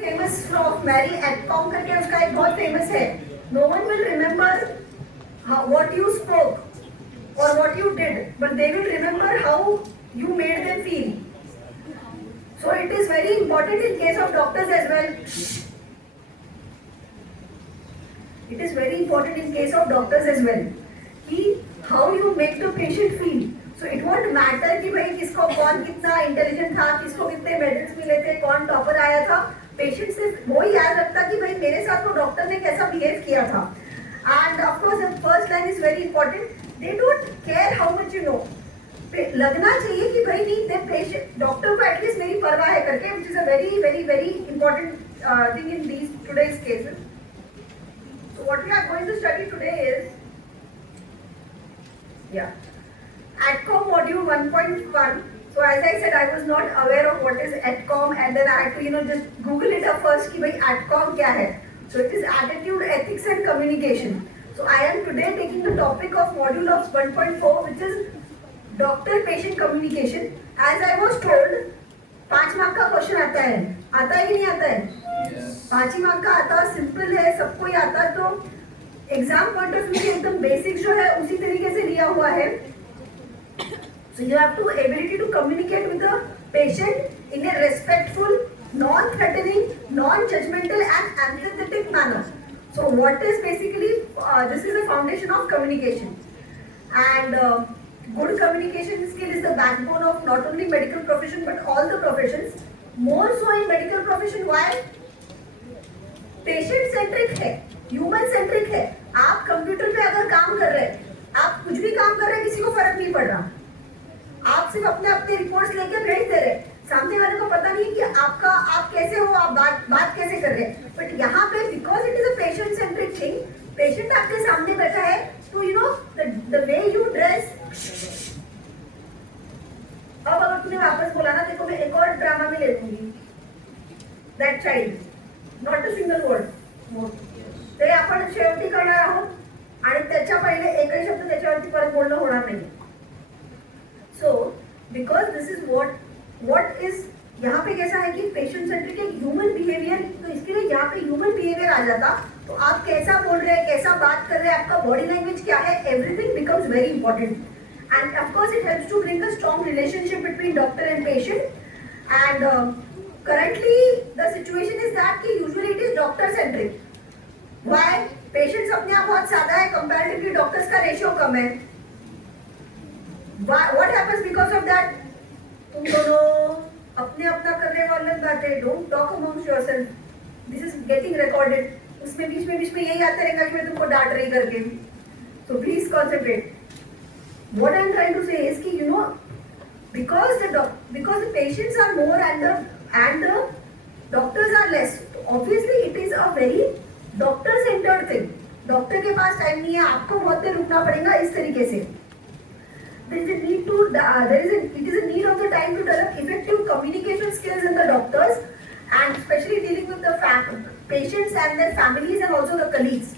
Famous from Mary एटकॉम करके उसका एक बहुत फेमस है. No one will remember what you spoke or what you did, but they will remember how you made them feel. So it is very important in case of doctors as well. It is very important in case of doctors as well. कि how you make the patient feel. So it won't matter कि भाई किसको कौन कितना intelligent था, किसको कितने medals मिले थे, कौन टॉपर आया था. पेशेंट सिर्फ वो ही याद रखता कि भाई मेरे साथ तो डॉक्टर ने कैसा बिहेव किया था. And of course, the first line is very important. They don't care how much you know. लगना चाहिए कि भाई नहीं, the patient डॉक्टर को एटलीस्ट मेरी परवाह है करके, which is a very very very important thing in these today's cases. So what we are going to study today is ADCOM module 1.1. So as I said, I was not aware of what is ADCOM, and then I had to just Google it up first कि भाई ADCOM क्या है. So it is attitude, ethics and communication. So I am today taking the topic of module of 1.4, which is doctor-patient communication. As I was told, 5 mark का question आता है कि नहीं आता है? 5 ही मार्क का आता है, सिंपल है, सबको ही आता है. तो एग्जाम पॉइंट ऑफ व्यू से एकदम बेसिक जो है उसी तरीके से लिया हुआ है. So you have to ability to communicate with the patient in a respectful, non-threatening, non-judgmental and empathetic manner. So what is basically this is the foundation of communication, and good communication skill is the backbone of not only medical profession but all the professions. More so in medical profession. Why? Patient centric है, human centric है. आप computer पे अगर काम कर रहे हैं, आप कुछ भी काम कर रहे हैं, किसी को फर्क नहीं पड़ रहा. आप सिर्फ अपने रिपोर्ट्स लेके भेज दे रहे, सामने वाले को पता नहीं कि आप कैसे हो, आप बात कैसे कर रहे हैं. बट यहाँ पे because it is a patient centric thing, patient आपके सामने बैठा है, तो द वे यू ड्रेस. अब अगर तूने वापस बोला ना, देखो मैं एक और ड्रामा में ले लूंगी, that child not a single word. ते आपण शेवटी करणार आहोत आणि त्याच्या पहिले एकही शब्द त्याच्यावरती परत बोलणं होणार नाही. So because this is what is यहाँ पे कैसा है कि पेशेंट सेंट्रिक एक ह्यूमन बिहेवियर, तो इसके लिए यहाँ पे ह्यूमन बिहेवियर आ जाता. तो आप कैसा बोल रहे हैं, कैसा बात कर रहे हैं, आपका बॉडी लैंग्वेज क्या है, everything becomes very important. And of course it helps to bring a strong relationship between doctor and patient. And currently the situation is that कि usually it is doctor centric. Why? Patients अपने आप बहुत सादा है, comparatively doctors का ratio कम है. What happens because of that? तुम दोनों अपना करने वाले बात है. Don't talk amongst yourself. This is getting recorded. उसमें बीच में यही आता रहेगा कि मैं तुमको डांट रही करके. So please concentrate. What I am trying to say is कि because the patients are more and the doctors are less. Obviously it is a very doctor centered thing. Doctor के पास टाइम नहीं है, आपको बहुत देर रुकना पड़ेगा इस तरीके से. It is a need of the time to develop effective communication skills in the doctors, and especially dealing with the patients and their families and also the colleagues.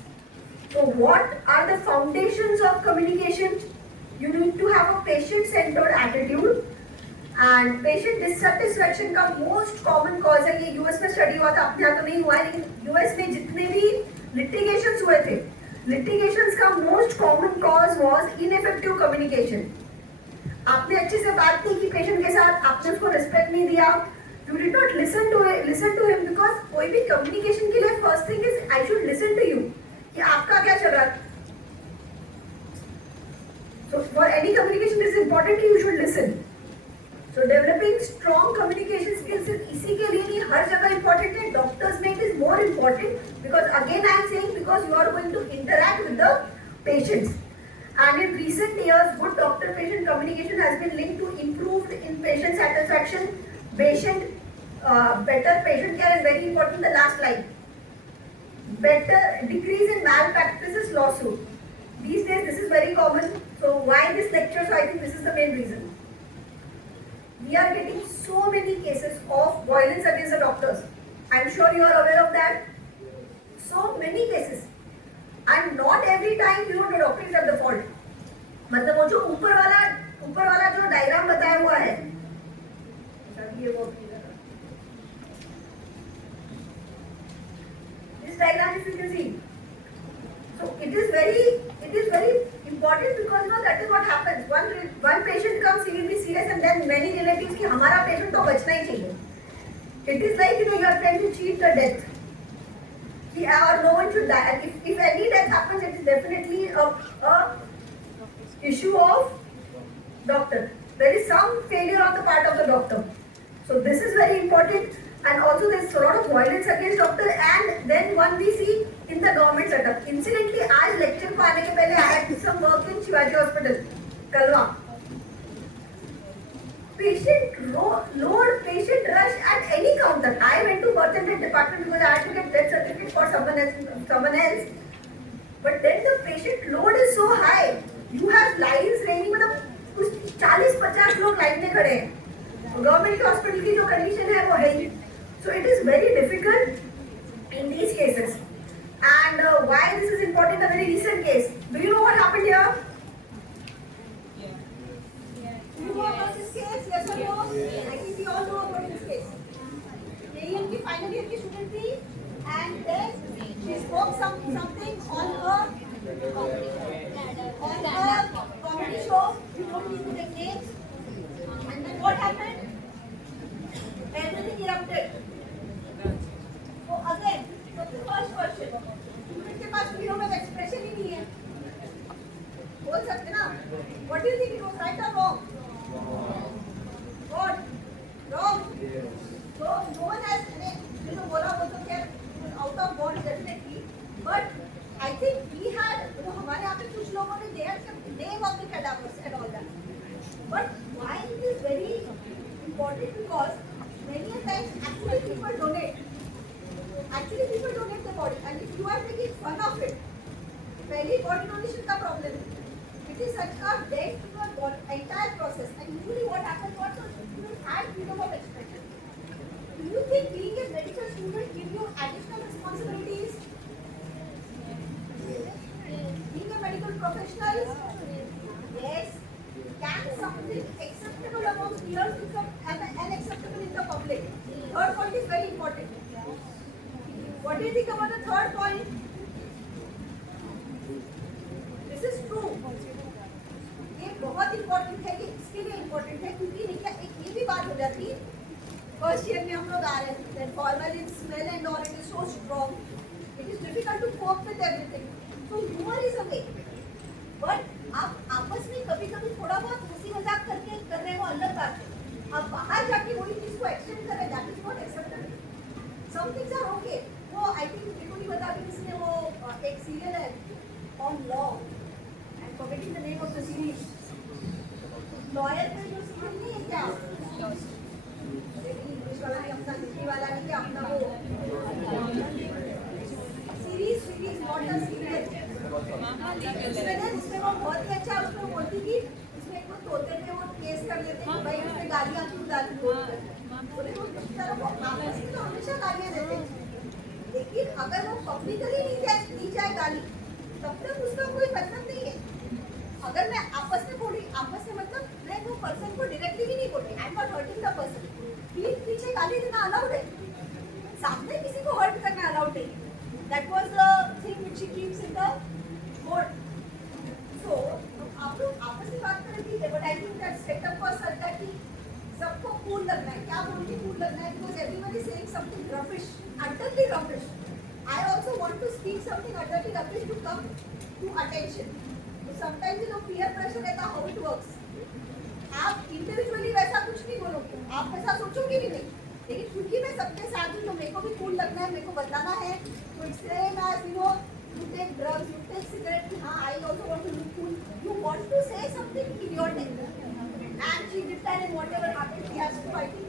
So what are the foundations of communication? You need to have a patient-centered attitude, and patient dissatisfaction का most common cause है. ये US में study हुआ था, अपने यहाँ तो नहीं हुआ है, लेकिन US में जितने भी litigations हुए थे, litigations का most common cause was ineffective communication. आपने अच्छे से बात नहीं की पेशेंट के साथ, आपने उसको रिस्पेक्ट नहीं दिया, you did not listen to him. Because कोई भी कम्युनिकेशन के लिए first thing is I should listen to you, कि आपका क्या चल रहा है. So for any communication is important कि you should listen. So developing strong communication skills इसी के लिए नहीं, हर जगह इंपॉर्टेंट है. डॉक्टर्स में it is more important because again I am saying because you are going to interact with the patients. And in recent years, good doctor-patient communication has been linked to improved in patient satisfaction, better patient care, and very important, the last line, better decrease in malpractices lawsuit. These days, this is very common. So why this lecture? So I think this is the main reason. We are getting so many cases of violence against the doctors. I'm sure you are aware of that. So many cases. And not every time the doctor is at the fault. मतलब वो जो ऊपर वाला जो diagram बताया हुआ है, analysis you see. So it is very important because that is what happens. One patient comes, he will be serious, and then many relatives कि हमारा patient तो बचना ही चाहिए. It is like you are trying to cheat the death. Or no one should die. And if any death happens, it is definitely a issue of doctor. There is some failure on the part of the doctor. So this is very important. And also there is a lot of violence against doctor. And then one we see in the government setup. Incidentally, आज lecture को आने के पहले I had some work in Shivaji Hospital, Kalwa. Patient load, patient rush at any counter. I went to birth and death department because I had to get death certificate for someone else. But then the patient load is so high. You have lines ranging मतलब कुछ 40-50 लोग line में खड़े हैं. Government के hospital की जो condition है वो है ही. So it is very difficult in these cases. And why this is important? A very recent case. Do you know what happened here? Do you know about this case? Yes or no? I think we all know about this case. AEM की final year की student थी, and then she spoke something on a comedy show. You don't need to take names. And then what happened? Everything erupted. So again, the first question. Student के पास freedom of expression ही नहीं है. बोल सकते ना? What do you think it was right or wrong? What? Wrong. So no one has बोला वो तो क्या out of bounds definitely. But I think we had हमारे यहाँ पे कुछ लोगों ने they had some name of the cadavers and all that. But why it is very important because many a times actually people donate. Actually people donate the body, and if you are making fun of it, पहली body donation का problem है. It is such a dent to your entire process, and usually what happens also you have freedom of expression. Do you think being a medical student gives you additional responsibilities? Being a medical professional? Yes. Can something acceptable amongst peers become unacceptable in the public? Third point is very important. What do you think about the third point? This is true. ये बहुत important है कि इसके लिए important है क्योंकि नहीं क्या एक ये भी बात हो जाती है फर्स्ट ईयर में हम लोग आ रहे हैं formalin smell and all it is so strong it is difficult to cope with everything so humour is a way but आप आपस में कभी कभी थोड़ा बहुत हंसी मजाक करके कर रहे हो अलग बात है आप बाहर जाके वही चीज को एक्सटेंड कर रहे हैं that is not acceptable some things are okay वो आई थिंक मेरे को नहीं पता कि किसने वो एक सीरियल है on law and forgetting the name of the series lawyer पे जो सीरीज नहीं है क्या इंग्लिश वाला नहीं अपना हिंदी वाला नहीं क्या अपना वो सीरीज नॉट अ सीरियल इसमें वो बहुत ही अच्छा उसमें बोलती कि इसमें एक वो तोते में वो केस कर लेते हैं भाई उसमें गालियाँ क्यों डालती बोले वो इस तरह वो आपस में तो हमेशा गालियाँ देते हैं लेकिन अगर वो पब्लिकली दी जाए गाली तब तक उसका कोई मतलब नहीं है अगर मैं आपस में बोली आपस में मतलब मैं वो पर्सन को डायरेक्टली भी नहीं बोलती I am not hurting the person पीठ पीछे गाली देना अलाउड है सामने किसी को हर्ट करना अलाउड नहीं that was the thing which she keeps in the code so आप लोग आपस में बात करें ठीक है but I think that setup for such that कि सबको कूल लगना है क्या बोल के कूल लगना है because everyone is saying something rubbish utterly rubbish I also want to speak something utterly rubbish to come to attention so sometimes peer pressure रहता how it works आप इंडिविजुअली वैसा कुछ नहीं बोलोगे आप वैसा सोचोगे भी नहीं लेकिन क्योंकि मैं सबके साथ हूँ तो मेरे को भी कूल लगना है मेरे को बताना है तो इसलिए मैं you take drugs you take cigarette हाँ I also want to look cool you want to say something idiotic and she did that and whatever happened she has to I think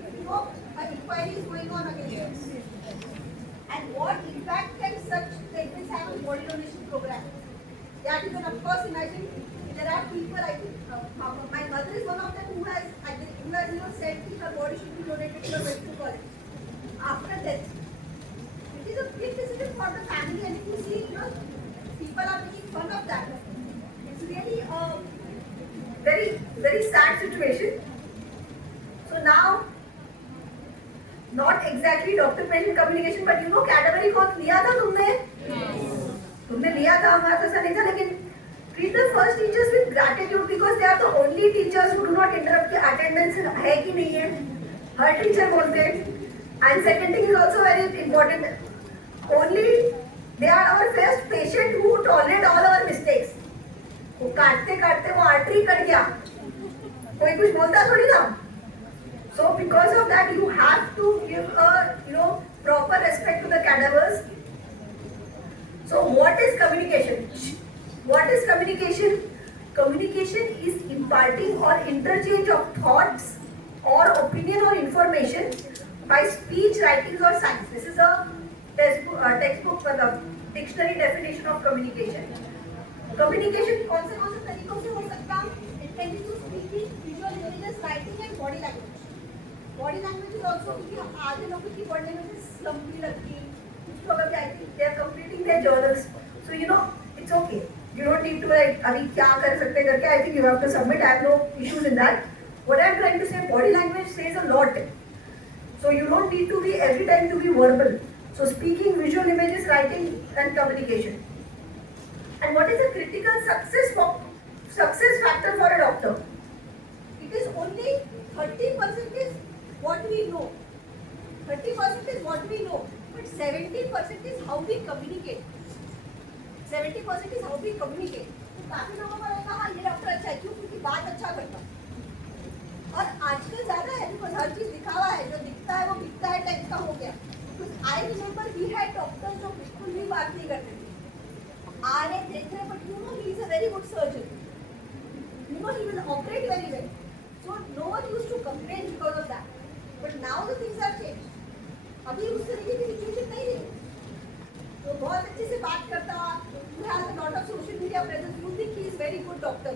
an inquiry is going on against her and what impact can such statements have on body donation program yeah you can of course imagine there are people I think my mother is one of them who has said that her body should be donated to a medical college after death it is a big decision for the family and if you see people are making fun of that it's really a very very sad situation so now not exactly doctor patient communication, but you know category कौन लिया था तुमने लिया था, हमारा तो ऐसा नहीं था. लेकिन treat the first teachers with gratitude because they are the only teachers who do not interrupt कि attendance है कि नहीं है, हर टीचर बोलते हैं. And second thing is also very important, only they are our first patient who tolerate all our mistakes. वो काटते काटते वो आर्टरी कट गया, कोई कुछ बोलता थोड़ी ना. So because of that you have to give a proper respect to the cadavers. So what is communication? What is communication? Communication is imparting or interchange of thoughts or opinion or information by speech, writings or signs. This is a textbook for the dictionary definition of communication. Communication कौन से तरीकों से हो सकता है? It can be through speaking, visual images, writing and body language. Body language is also क्योंकि आधे लोगों की body language लंबी लगती है, कुछ लोग अभी I think they are completing their journals. So it's okay. You don't need to अभी क्या कर सकते करके. I think you have to submit. I have no issues in that. What I am trying to say, body language says a lot. So you don't need to be every time to be verbal. So speaking, visual images, writing, and communication. And what is a critical success factor for a doctor? It is only 30% is what we know. 30% is what we know, but 70% is how we communicate. 70% is how we communicate. तो काफी लोगों को लगता हाँ ये doctor अच्छा है, क्यों? क्योंकि बात अच्छा करता है. और आजकल ज्यादा है बिकॉज हर चीज दिखावा है, जो दिखता है वो बिकता है टाइप का हो गया. I remember we had doctors जो बिल्कुल भी बात नहीं करते थे, आ रहे देख रहे, but he is a very good surgeon, he will operate very well. So no one used to complain because of that. But now the things are change. अभी उस तरीके की सिचुएशन नहीं रही. तो बहुत अच्छे से बात करता, who has a lot of social media presence, you think he is very good doctor.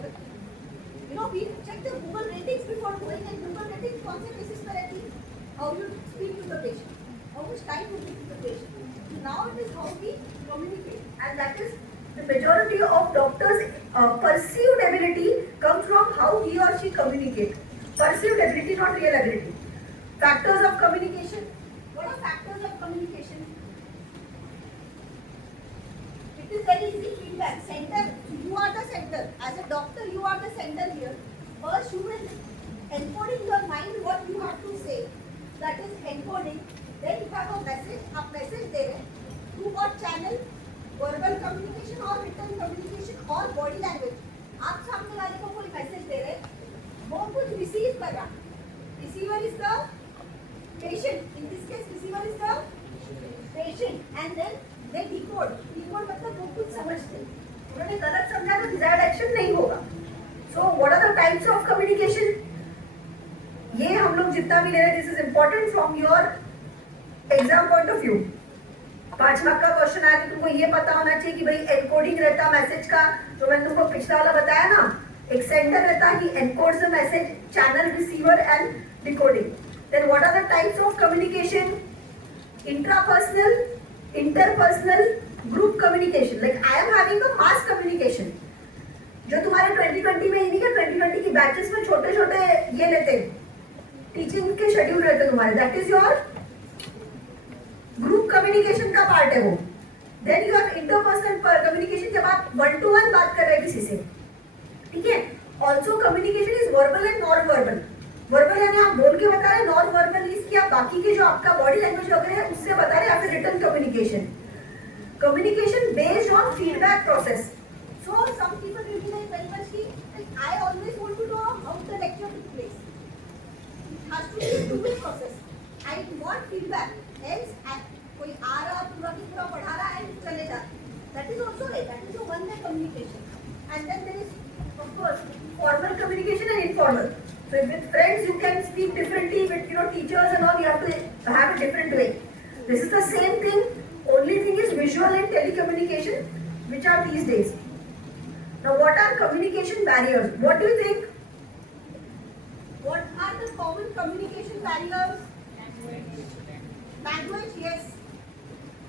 We check the Google ratings before going, and Google ratings कौन से basis पर रहती है? How you speak to the patient, how much time you give to the patient. Now it is how we communicate, and that is the majority of doctors' perceived ability comes from how he or she communicate. Perceived ability, not real ability. Factors of communication. What are factors of communication? It is very easy. Feedback. Center. You are the center. As a doctor, you are the center here. First, you will encode in your mind what you have to say. That is encoding. Then you have a message. आप message दे रहे हैं. Through what channel? Verbal communication or written communication or body language. आप सामने वाले को कोई message दे रहे हैं, वो कुछ receive कर रहा. Receiver is the patient. In this case, receiver is the patient. And then they decode. Decode मतलब वो कुछ समझते. उन्होंने गलत समझा तो desired action नहीं होगा. So what are the types of communication? ये हम लोग जितना भी ले रहे हैं, this is important from your exam point of view. 5 mark का क्वेश्चन आया तो तुमको ये पता होना चाहिए कि भाई एनकोडिंग रहता मैसेज का, जो मैंने तुमको पिछला वाला बताया ना, एक सेंडर रहता ही encodes the message, channel, receiver and decoding. Then what are the types of communication? Intrapersonal, interpersonal, group communication. Like I am having a mass communication. जो तुम्हारे 2020 में नहीं है, 2020 की बैचेस में छोटे छोटे ये लेते हैं, टीचिंग के शेड्यूल रहते हैं तुम्हारे. That is your group communication का पार्ट है वो. Then you have interpersonal communication, जब आप 1-to-1 बात कर रहे हैं किसी से, ठीक है. Also communication is verbal and non verbal. Verbal यानी आप बोल के बता रहे, नॉन वर्बल इज कि आप बाकी के जो आपका बॉडी लैंग्वेज वगैरह है उससे बता रहे, या फिर written communication. Communication based on feedback process. So some people utilize very much कि I always want to know how the lecture took place. It has to be a two-way process. I want feedback. Else कोई आ रहा पूरा की पूरा पढ़ा रहा है चले जाते. That is also it. That is a one-way communication. And then there is of course formal communication and informal. So with friends you can speak differently. With teachers and all you have to have a different way. This is the same thing. Only thing is visual and telecommunication, which are these days. Now, what are communication barriers? What do you think? What are the common communication barriers? Language, yes.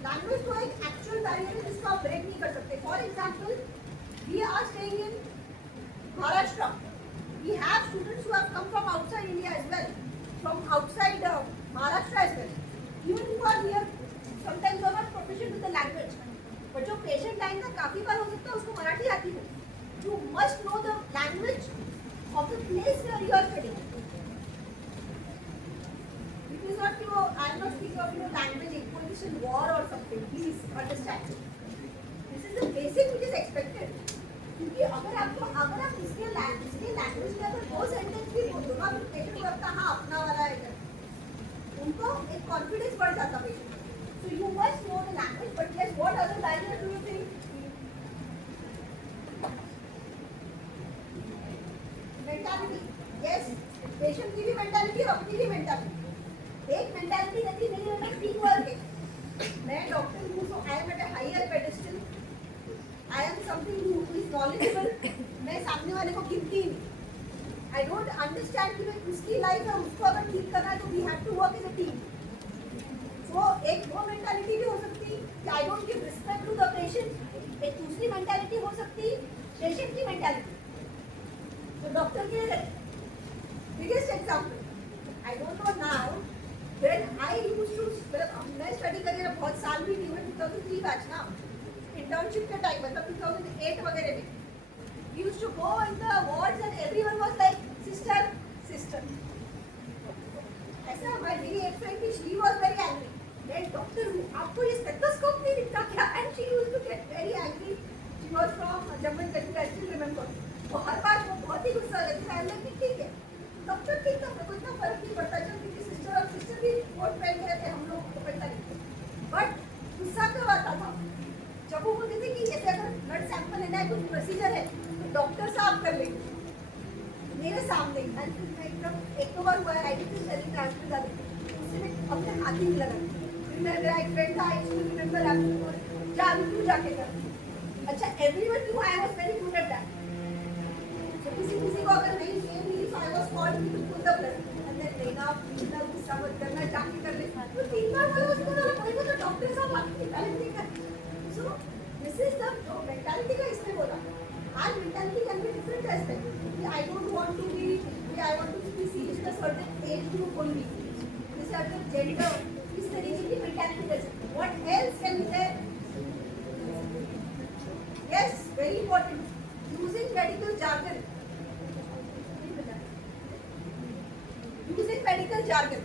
Language तो एक actual barrier है जिसको आप break नहीं कर सकते. For example, we are staying in Maharashtra. We have students who have come from outside India as well, from outside Maharashtra as well. Even who are here, sometimes you are not proficient with the language. But जो patient line का काफी बार हो सकता है उसको मराठी आती हो. You must know the language of the place where you are studying. It is not I am not speaking of language acquisition war or something. Please understand. This is the basic which is expected. क्योंकि अगर आप इसके language में अगर दो sentence भी बोल दो ना तो पेशेंट लगता हाँ अपना वाला है, उनको एक कॉन्फिडेंस बढ़ जाता patient. So you must know the language, but yes, what other barrier do you think? Mentality. Yes, patient की भी mentality और अपनी भी mentality. एक mentality रहती नहीं है, मैं ठीक वर्क है, मैं डॉक्टर हूँ, so I am at a higher pedestal. I am something who is knowledgeable. मैं सामने वाले को गिनती ही नहीं. I don't understand कि मैं उसकी लाइफ है, उसको अगर ठीक करना है तो we have to work as a team. वो एक वो मेंटालिटी भी हो सकती कि I don't give respect to the patient. एक दूसरी मेंटालिटी हो सकती पेशेंट की मेंटालिटी. तो डॉक्टर के biggest example I don't know now when I used to मैं स्टडी करियर बहुत साल भी नहीं हुए 2003 बैच ना इंटर्नशिप के टाइम मतलब 2008 वगैरह में used to go in the wards and everyone was like sister ऐसा. मेरी एक फ्रेंड थी, शी वाज वेरी एंग्री. मैं डॉक्टर हूँ, आपको ये स्टेथोस्कोप नहीं दिखता क्या? And she used to get very angry. She was from Jammu and Kashmir, I still remember. तो हर बार वो बहुत ही गुस्सा रहती है. मैं कि ठीक है डॉक्टर ठीक था, कोई इतना फर्क नहीं पड़ता जब क्योंकि सिस्टर भी कोट पहन के रहते, हम लोग को पहनता नहीं. बट गुस्सा कब आता था जब वो बोलते थे कि जैसे अगर ब्लड सैंपल लेना है, कुछ प्रोसीजर है तो डॉक्टर साहब कर लेंगे मेरे सामने. एकदम एक दो बार हुआ है, आई थी सेलिंग ट्रांसफर कर दी, उससे मैं अपने हाथ ही लगा. फिर मेरा एक फ्रेंड था, आई स्टिल रिमेंबर, आप जा तू जाके कर. अच्छा everyone knew I was very good at that. So किसी को अगर नहीं मिली तो I was called to put the blood and then लेना पीना गुस्सा मत करना जाके कर ले. तो 3 बार बोला उसको बोला कोई तो डॉक्टर साहब आपकी मेंटालिटी का. So this is the mentality का इसमें बोला. आज mentality can be different aspect. I don't want to be, I want to be seen in a certain age group only. A certain gender. इस तरीके की mentality कर सकते. What else can be there? Yes, very important. Using medical jargon. Using medical jargon.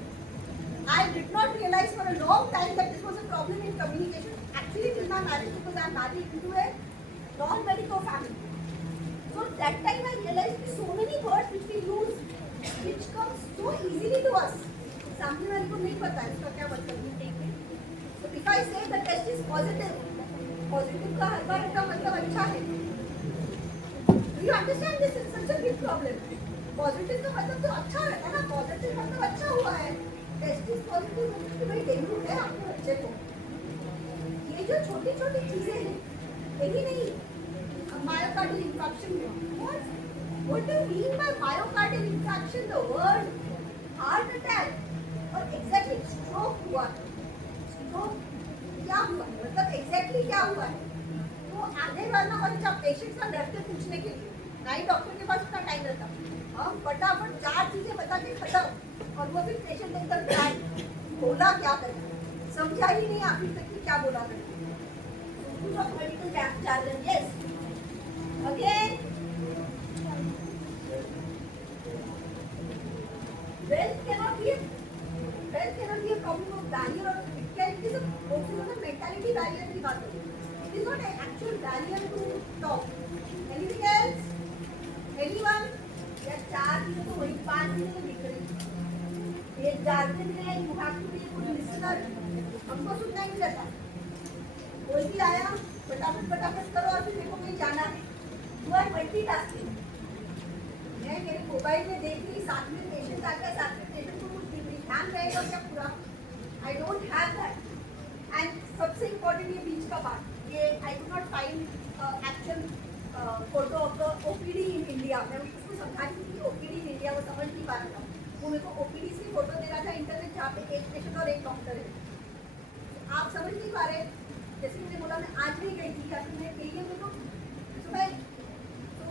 I did not realize for a long time that this was a problem in communication. Actually, till my marriage, because I am married into a non-medical family. So that time I realized so many words which we use, which comes so easily to us. सामने वाले को नहीं पता है इसका क्या मतलब है. So if I say the test is positive, positive का हर बार का मतलब अच्छा है. Do you understand this is such a big problem? Positive का मतलब तो अच्छा रहता है ना. Positive मतलब अच्छा हुआ है. Test is positive मतलब कि भाई डेंगू है आपके बच्चे को. ये जो छोटी छोटी चीजें हैं यही नहीं. Myocardial infarction. What do you mean by myocardial infarction? The word heart attack और exactly stroke हुआ. Stroke क्या हुआ? मतलब exactly क्या हुआ है? तो आने वाला बच्चा पेशेंट का डरते पूछने के लिए नहीं डॉक्टर के पास उतना टाइम रहता. हम फटाफट 4 चीजें बता के खत्म और वो भी पेशेंट एकदम ड्राई बोला क्या करना समझा ही नहीं आखिर तक कि क्या बोला करना. Medical charger. Yes again wealth cannot be a problem of barrier or it is a mentality barrier की बात है. It is not an actual barrier to talk. Anything else? Anyone? या 4 चीजें तो वही 5 चीजें तो दिख रही. ये jargon है, you have to be a good listener. हमको सुनना ही रहता. कोई भी आया फटाफट करो और फिर देखो कहीं जाना है. You are multitasking. मैं मेरे मोबाइल में देख रही साथ में पेशेंट आता है, साथ में पेशेंट को कुछ ध्यान रहेगा क्या पूरा. I don't have that. And सबसे इम्पोर्टेंट ये बीच का पार्ट ये I do not find actual photo of the OPD in India. मैं उसको समझा रही थी ओपीडी इन इंडिया, वो समझ नहीं पा रहा था. वो मेरे को ओपीडी की फोटो दे रहा था इंटरनेट जहाँ पे एक पेशेंट और एक डॉक्टर है. आप समझ नहीं पा रहे. जैसे मैंने बोला मैं आज भी गई थी या फिर मैं गई है तो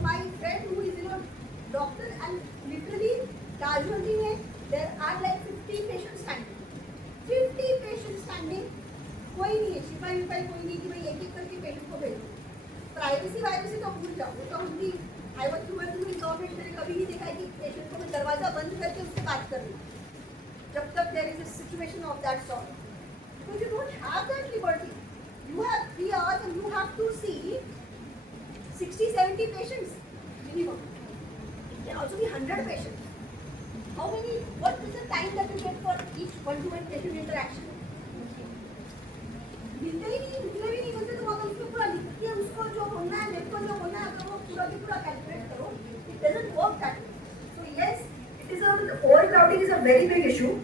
my friend who is doctor and literally casualty में there are like 50 patients standing. 50 patients नहीं है, शिपाई विपाई कोई नहीं कि भाई एक एक करके पेशेंट को भेजो। प्राइवेसी वाइवेसी तो भूल जाओ, वो तो उनकी आई वॉज तुम्हें गवर्नमेंट ने कभी नहीं देखा है कि पेशेंट को मैं दरवाजा बंद करके उससे बात कर रही हूँ जब तक there is a situation of that sort. Because you don't have that liberty, you have 3 hours and you have to see 60-70 patients minimum. It can also be 100 patients. How many, what is the time that you get for each one-to-one patient interaction? मिलते ही नहीं, निकले भी नहीं मिलते, तो अगर उसको पूरा लिख के उसको जो बोलना है, मेरे को जो बोलना है, अगर वो पूरा की पूरा कैलकुलेट करो, it doesn't work that way. So yes, it is overcrowding is a very big issue.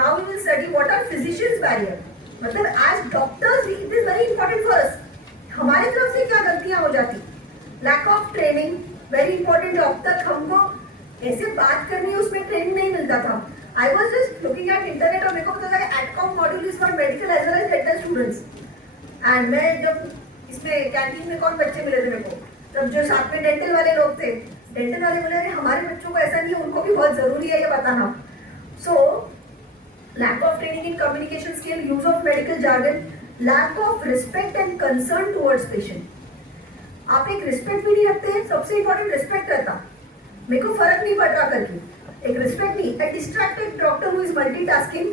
Now we will study what are physicians' barrier. मतलब as doctors it is very important for us. हमारे तरफ से क्या गलतियां हो जाती? Lack of training very important है. अब तक हमको ऐसे बात करनी है उसमें ट्रेनिंग नहीं मिलता था. I was just looking at internet और मेरे को पता था कि AdCom module is for medical as well as dental students. And मैं जब इसमें कैंटीन में कौन बच्चे मिले थे मेरे को, तब जो साथ में डेंटल वाले लोग थे, डेंटल वाले बोले अरे हमारे बच्चों को ऐसा नहीं है, उनको भी बहुत जरूरी है ये बताना. So lack of training in communication skill, use of medical jargon, lack of respect and concern towards patient. आप एक रिस्पेक्ट भी नहीं रखते, सबसे इम्पोर्टेंट रिस्पेक्ट रहता. मेरे को फर्क नहीं पड़ रहा करके, एक रिस्पेक्ट नहीं. A distracted doctor who is multitasking,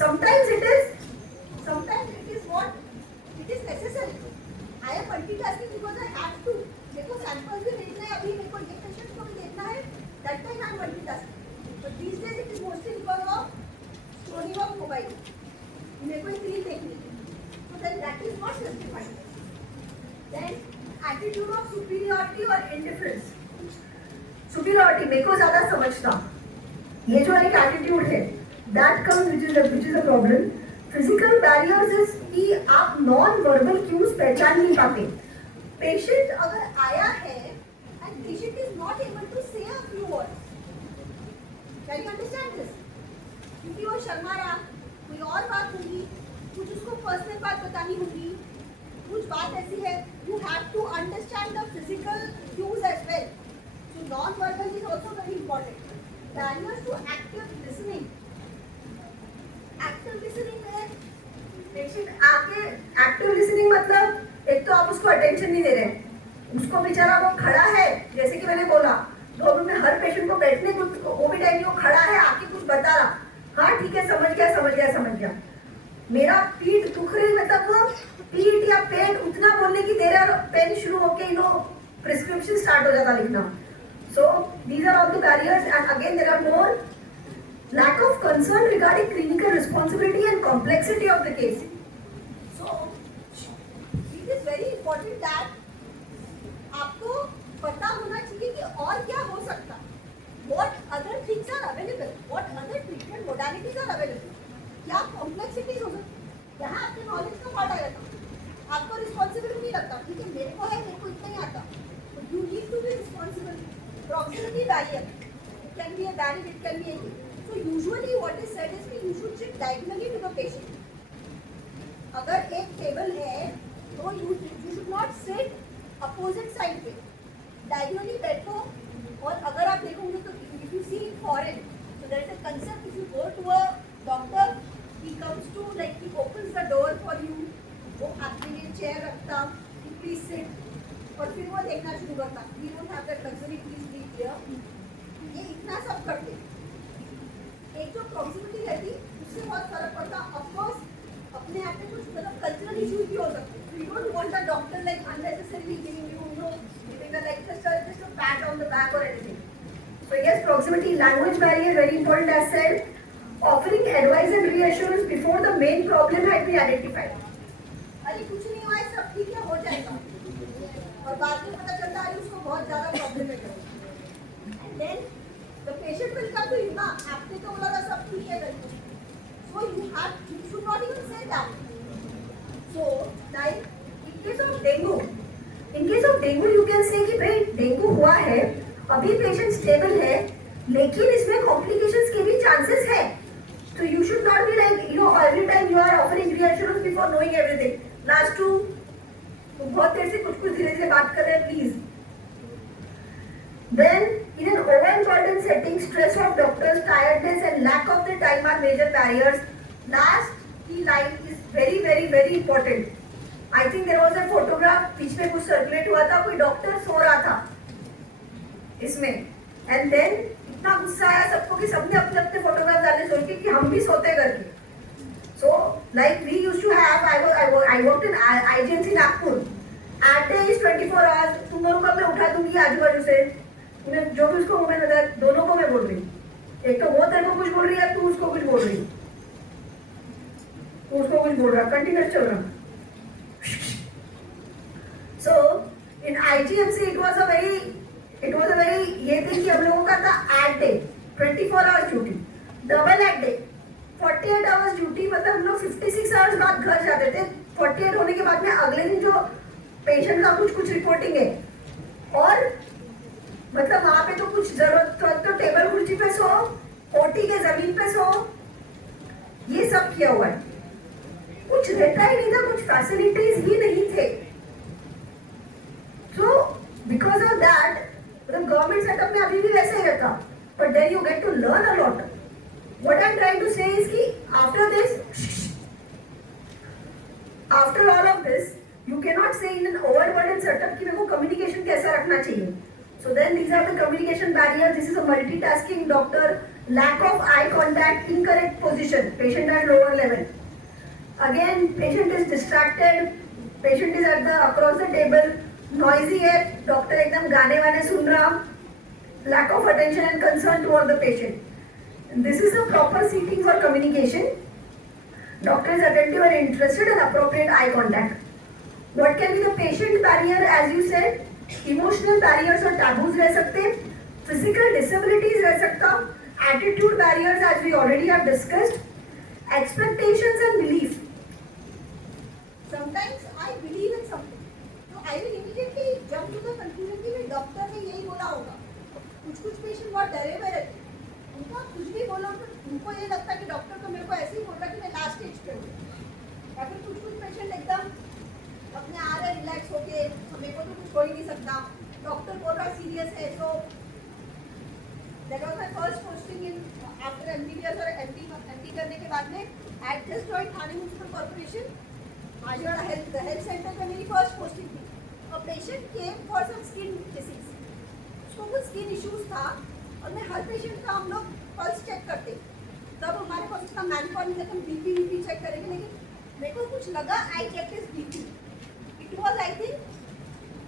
sometimes it is what it is necessary. I am multitasking because I have to. मेरे को सैंपल्स भी देखना है, अभी मेरे को ये पेशेंट को भी देखना है, that time I am multitasking. But these days it is mostly because of scrolling of mobile. मेरे को एक रील देखनी है, so then that is not justified. Then attitude of superiority or indifference. Superiority मेरे को ज्यादा समझता, ये जो एक एटीट्यूड है, that comes which is a problem. Physical barriers is कि आप नॉन वर्बल क्यूज पहचान नहीं पाते. पेशेंट अगर आया है and patient is not able to say a few words. Can you understand this? क्योंकि वो शर्मा रहा, कोई और बात होगी, कुछ उसको पर्सनल बात बतानी होगी, कुछ बात ऐसी है. You have to understand the physical cues as well. So non-verbal is also very important. Barriers to active listening. Active listening में पेशेंट आके एक्टिव लिसनिंग मतलब एक तो आप उसको अटेंशन नहीं दे रहे हैं, उसको बेचारा वो खड़ा है, जैसे कि मैंने बोला 2 मिनट में हर पेशेंट को बैठने को वो भी टाइम वो खड़ा है, आके कुछ बता रहा, हाँ ठीक है समझ गया. मेरा पीठ दुख रही, मतलब वो पीठ या पेट उतना बोलने की देर है, पेन शुरू होके प्रिस्क्रिप्शन स्टार्ट हो जाता लिखना. So these are all the barriers, and again there are more. Lack of concern regarding clinical responsibility and complexity of the case. So it is very important that आपको पता होना चाहिए कि और क्या हो सकता. What other things are available? What other treatment modalities are available? क्या complexities हो सकती? यहाँ आपके knowledge का पार्ट आ जाता. आपको responsibility नहीं लगता, ठीक है मेरे को इतना ही आता. You need to be responsible. Proximity barrier. It can be a barrier, it can be anything. So usually what is said is कि you should sit diagonally to the patient. अगर एक टेबल है तो you should not sit opposite side पे. Diagonally बैठो. और अगर आप देखोगे तो if you see in foreign, so there is a concept. If you go to a doctor, he comes to like he opens the door for you. वो आपके लिए चेयर रखता, please sit. और फिर वो देखना शुरू करता. We don't have that luxury, please be here. ये इतना सब करते. एक जो प्रॉक्सिमिटी रहती उससे बहुत फर्क पड़ता. ऑफ कोर्स अपने आप में कुछ मतलब कल्चरल इश्यूज भी हो सकते. We don't want a doctor like unnecessarily giving you giving a like just a pat on the back or anything. So yes, proximity, language barrier very important as said. Offering advice and reassurance before the main problem had been identified. अरे कुछ नहीं हुआ है, सब ठीक है, हो जाएगा. और बाद में पता चलता है उसको बहुत ज़्यादा प्रॉब्लम है. And then the patient will come to you ना, आपने तो बोला था सब ठीक है करके. So you should not even say that. So like in case of dengue you can say कि भाई डेंगू हुआ है, अभी पेशेंट स्टेबल है, लेकिन इसमें कॉम्प्लिकेशंस के भी चांसेस है. So you should not be like every time you are offering reassurance before knowing everything. Last two तो बहुत देर से कुछ धीरे बात कर रहे हैं please. Then in an overburdened setting, stress of doctors, tiredness and lack of the time are major barriers. Last key line is very very very important. I think there was a photograph बीच में कुछ circulate हुआ था, कोई doctor सो रहा था इसमें, and then इतना गुस्सा आया सबको कि सबने अपने अपने फोटोग्राफ डालने सोच के कि हम भी सोते करके। So, like we used to have, I worked in IGMC Nagpur. At day is 24 hours. तुम दोनों को मैं उठा दूंगी आजू बाजू से, तुम्हें जो भी उसको मुंह में लगा, दोनों को मैं बोल रही हूँ। एक तो वो तेरे को कुछ बोल रही है, तू उसको कुछ बोल रही है, तू उसको कुछ बोल रहा, कंटिन्यूस चल रहा। So in IGMC it was a very ये थी कि हम लोगों का था at day 24 hours duty, double at day 48 hours duty, मतलब हम लोग 56 आवर्स बाद घर जाते थे। 48 होने के बाद में अगले दिन जो पेशेंट का कुछ रिपोर्टिंग है, और मतलब वहां पे तो कुछ जरूरत तो टेबल कुर्सी पे सो, ओटी के जमीन पे सो, ये सब किया हुआ है। कुछ रहता ही नहीं था, कुछ फैसिलिटीज ही नहीं थे। सो बिकॉज ऑफ दैट, मतलब गवर्नमेंट सेटअप में अभी भी वैसे ही रहता, but then you get to learn a lot. What I'm trying to say is कि after all of this, you cannot say in an overburdened setup कि मेरे को communication कैसा रखना चाहिए. So then these are the communication barriers. This is a multitasking doctor, lack of eye contact, incorrect position, patient at lower level. Again, patient is distracted, patient is at the across the table, noisy है, doctor एकदम गाने वाने सुन रहा, lack of attention and concern toward the patient. This is the proper seating for communication. Doctor is attentive and interested and appropriate eye contact. What can be the patient barrier? As you said, emotional barriers or taboos रह सकते, physical disabilities रह सकता, attitude barriers as we already have discussed, expectations and belief. Sometimes I believe in something, so I will immediately jump to the conclusion कि doctor ने यही बोला होगा। कुछ पेशेंट बहुत डरे हुए रहते, उनको कुछ भी बोलो तो उनको ये लगता है कि डॉक्टर तो मेरे को ऐसे ही बोल रहा कि मैं लास्ट स्टेज पे हूँ, या फिर कुछ पेशेंट एकदम अपने आ रहे रिलैक्स होके, मेरे को तो कुछ हो ही नहीं सकता, डॉक्टर बोल रहा सीरियस है। So that was my first posting in after MBBS और एमडी करने के बाद में at just join Thane municipal corporation Majiwada health centre में मेरी फर्स्ट पोस्टिंग थी। A patient came for some skin disease, उसको कुछ स्किन इश्यूज था, और मैं हर पेशेंट का हम लोग पल्स चेक करते, तब हमारे पास उसका मैनपावर नहीं था, हम बीपी चेक करेंगे, लेकिन मेरे को कुछ लगा, I check is BP, it was I think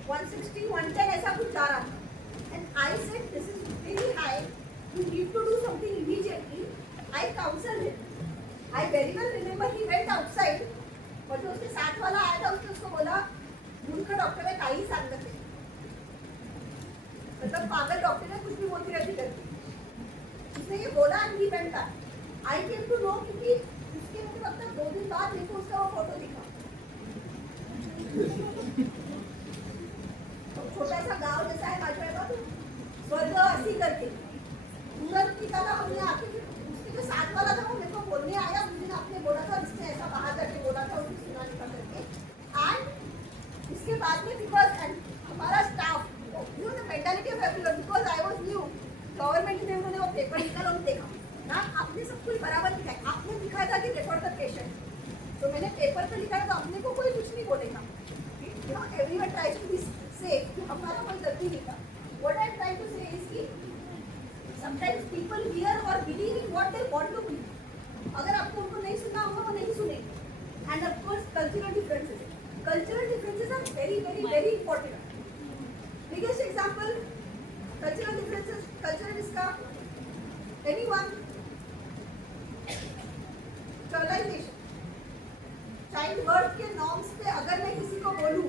160 110 ऐसा कुछ जा रहा था, and I said this is very high, you need to do something immediately. I counsel him, I very well remember he went outside, और जो उसके साथ वाला आया था उसने उसको बोला मूर्ख डॉक्टर है, काही सांगत है, मतलब पागल डॉक्टर ने कुछ भी बोलती रहती करती, उसने ये बोला and he went back. I came to know क्योंकि उसके मुझे लगता है 2 दिन बाद मेरे को उसका वो फोटो दिखा। तो छोटा सा गांव जैसा है माजवाड़ा का, स्वर्गवासी करके तुरंत निकाला हमने आके, उसके जो साथ वाला था वो मेरे को बोलने आया, उस दिन आपने बोला था, जिसने ऐसा बाहर करके बोला था उसने सुना निकल करके, एंड इसके बाद में बिकॉज हमारा staff you know the mentality of everyone, because I was new, government ने उन्होंने वो पेपर निकाला और देखा ना, आपने सब कुछ बराबर दिखाया, आपने दिखाया था कि रेफर द पेशेंट, तो मैंने पेपर पे लिखा है, तो अपने को कोई कुछ नहीं बोलेगा, you know everyone tries to be safe, हमारा कोई गलती नहीं था। What I try to say is कि समटाइम्स पीपल हियर और believe in what they want to believe, अगर आपको उनको नहीं सुनना होगा वो नहीं सुनेंगे। And of course cultural differences are very very very important. Biggest example, cultural differences, cultural इसका, anyone, sterilization, child birth के norms पे अगर मैं किसी को बोलूँ,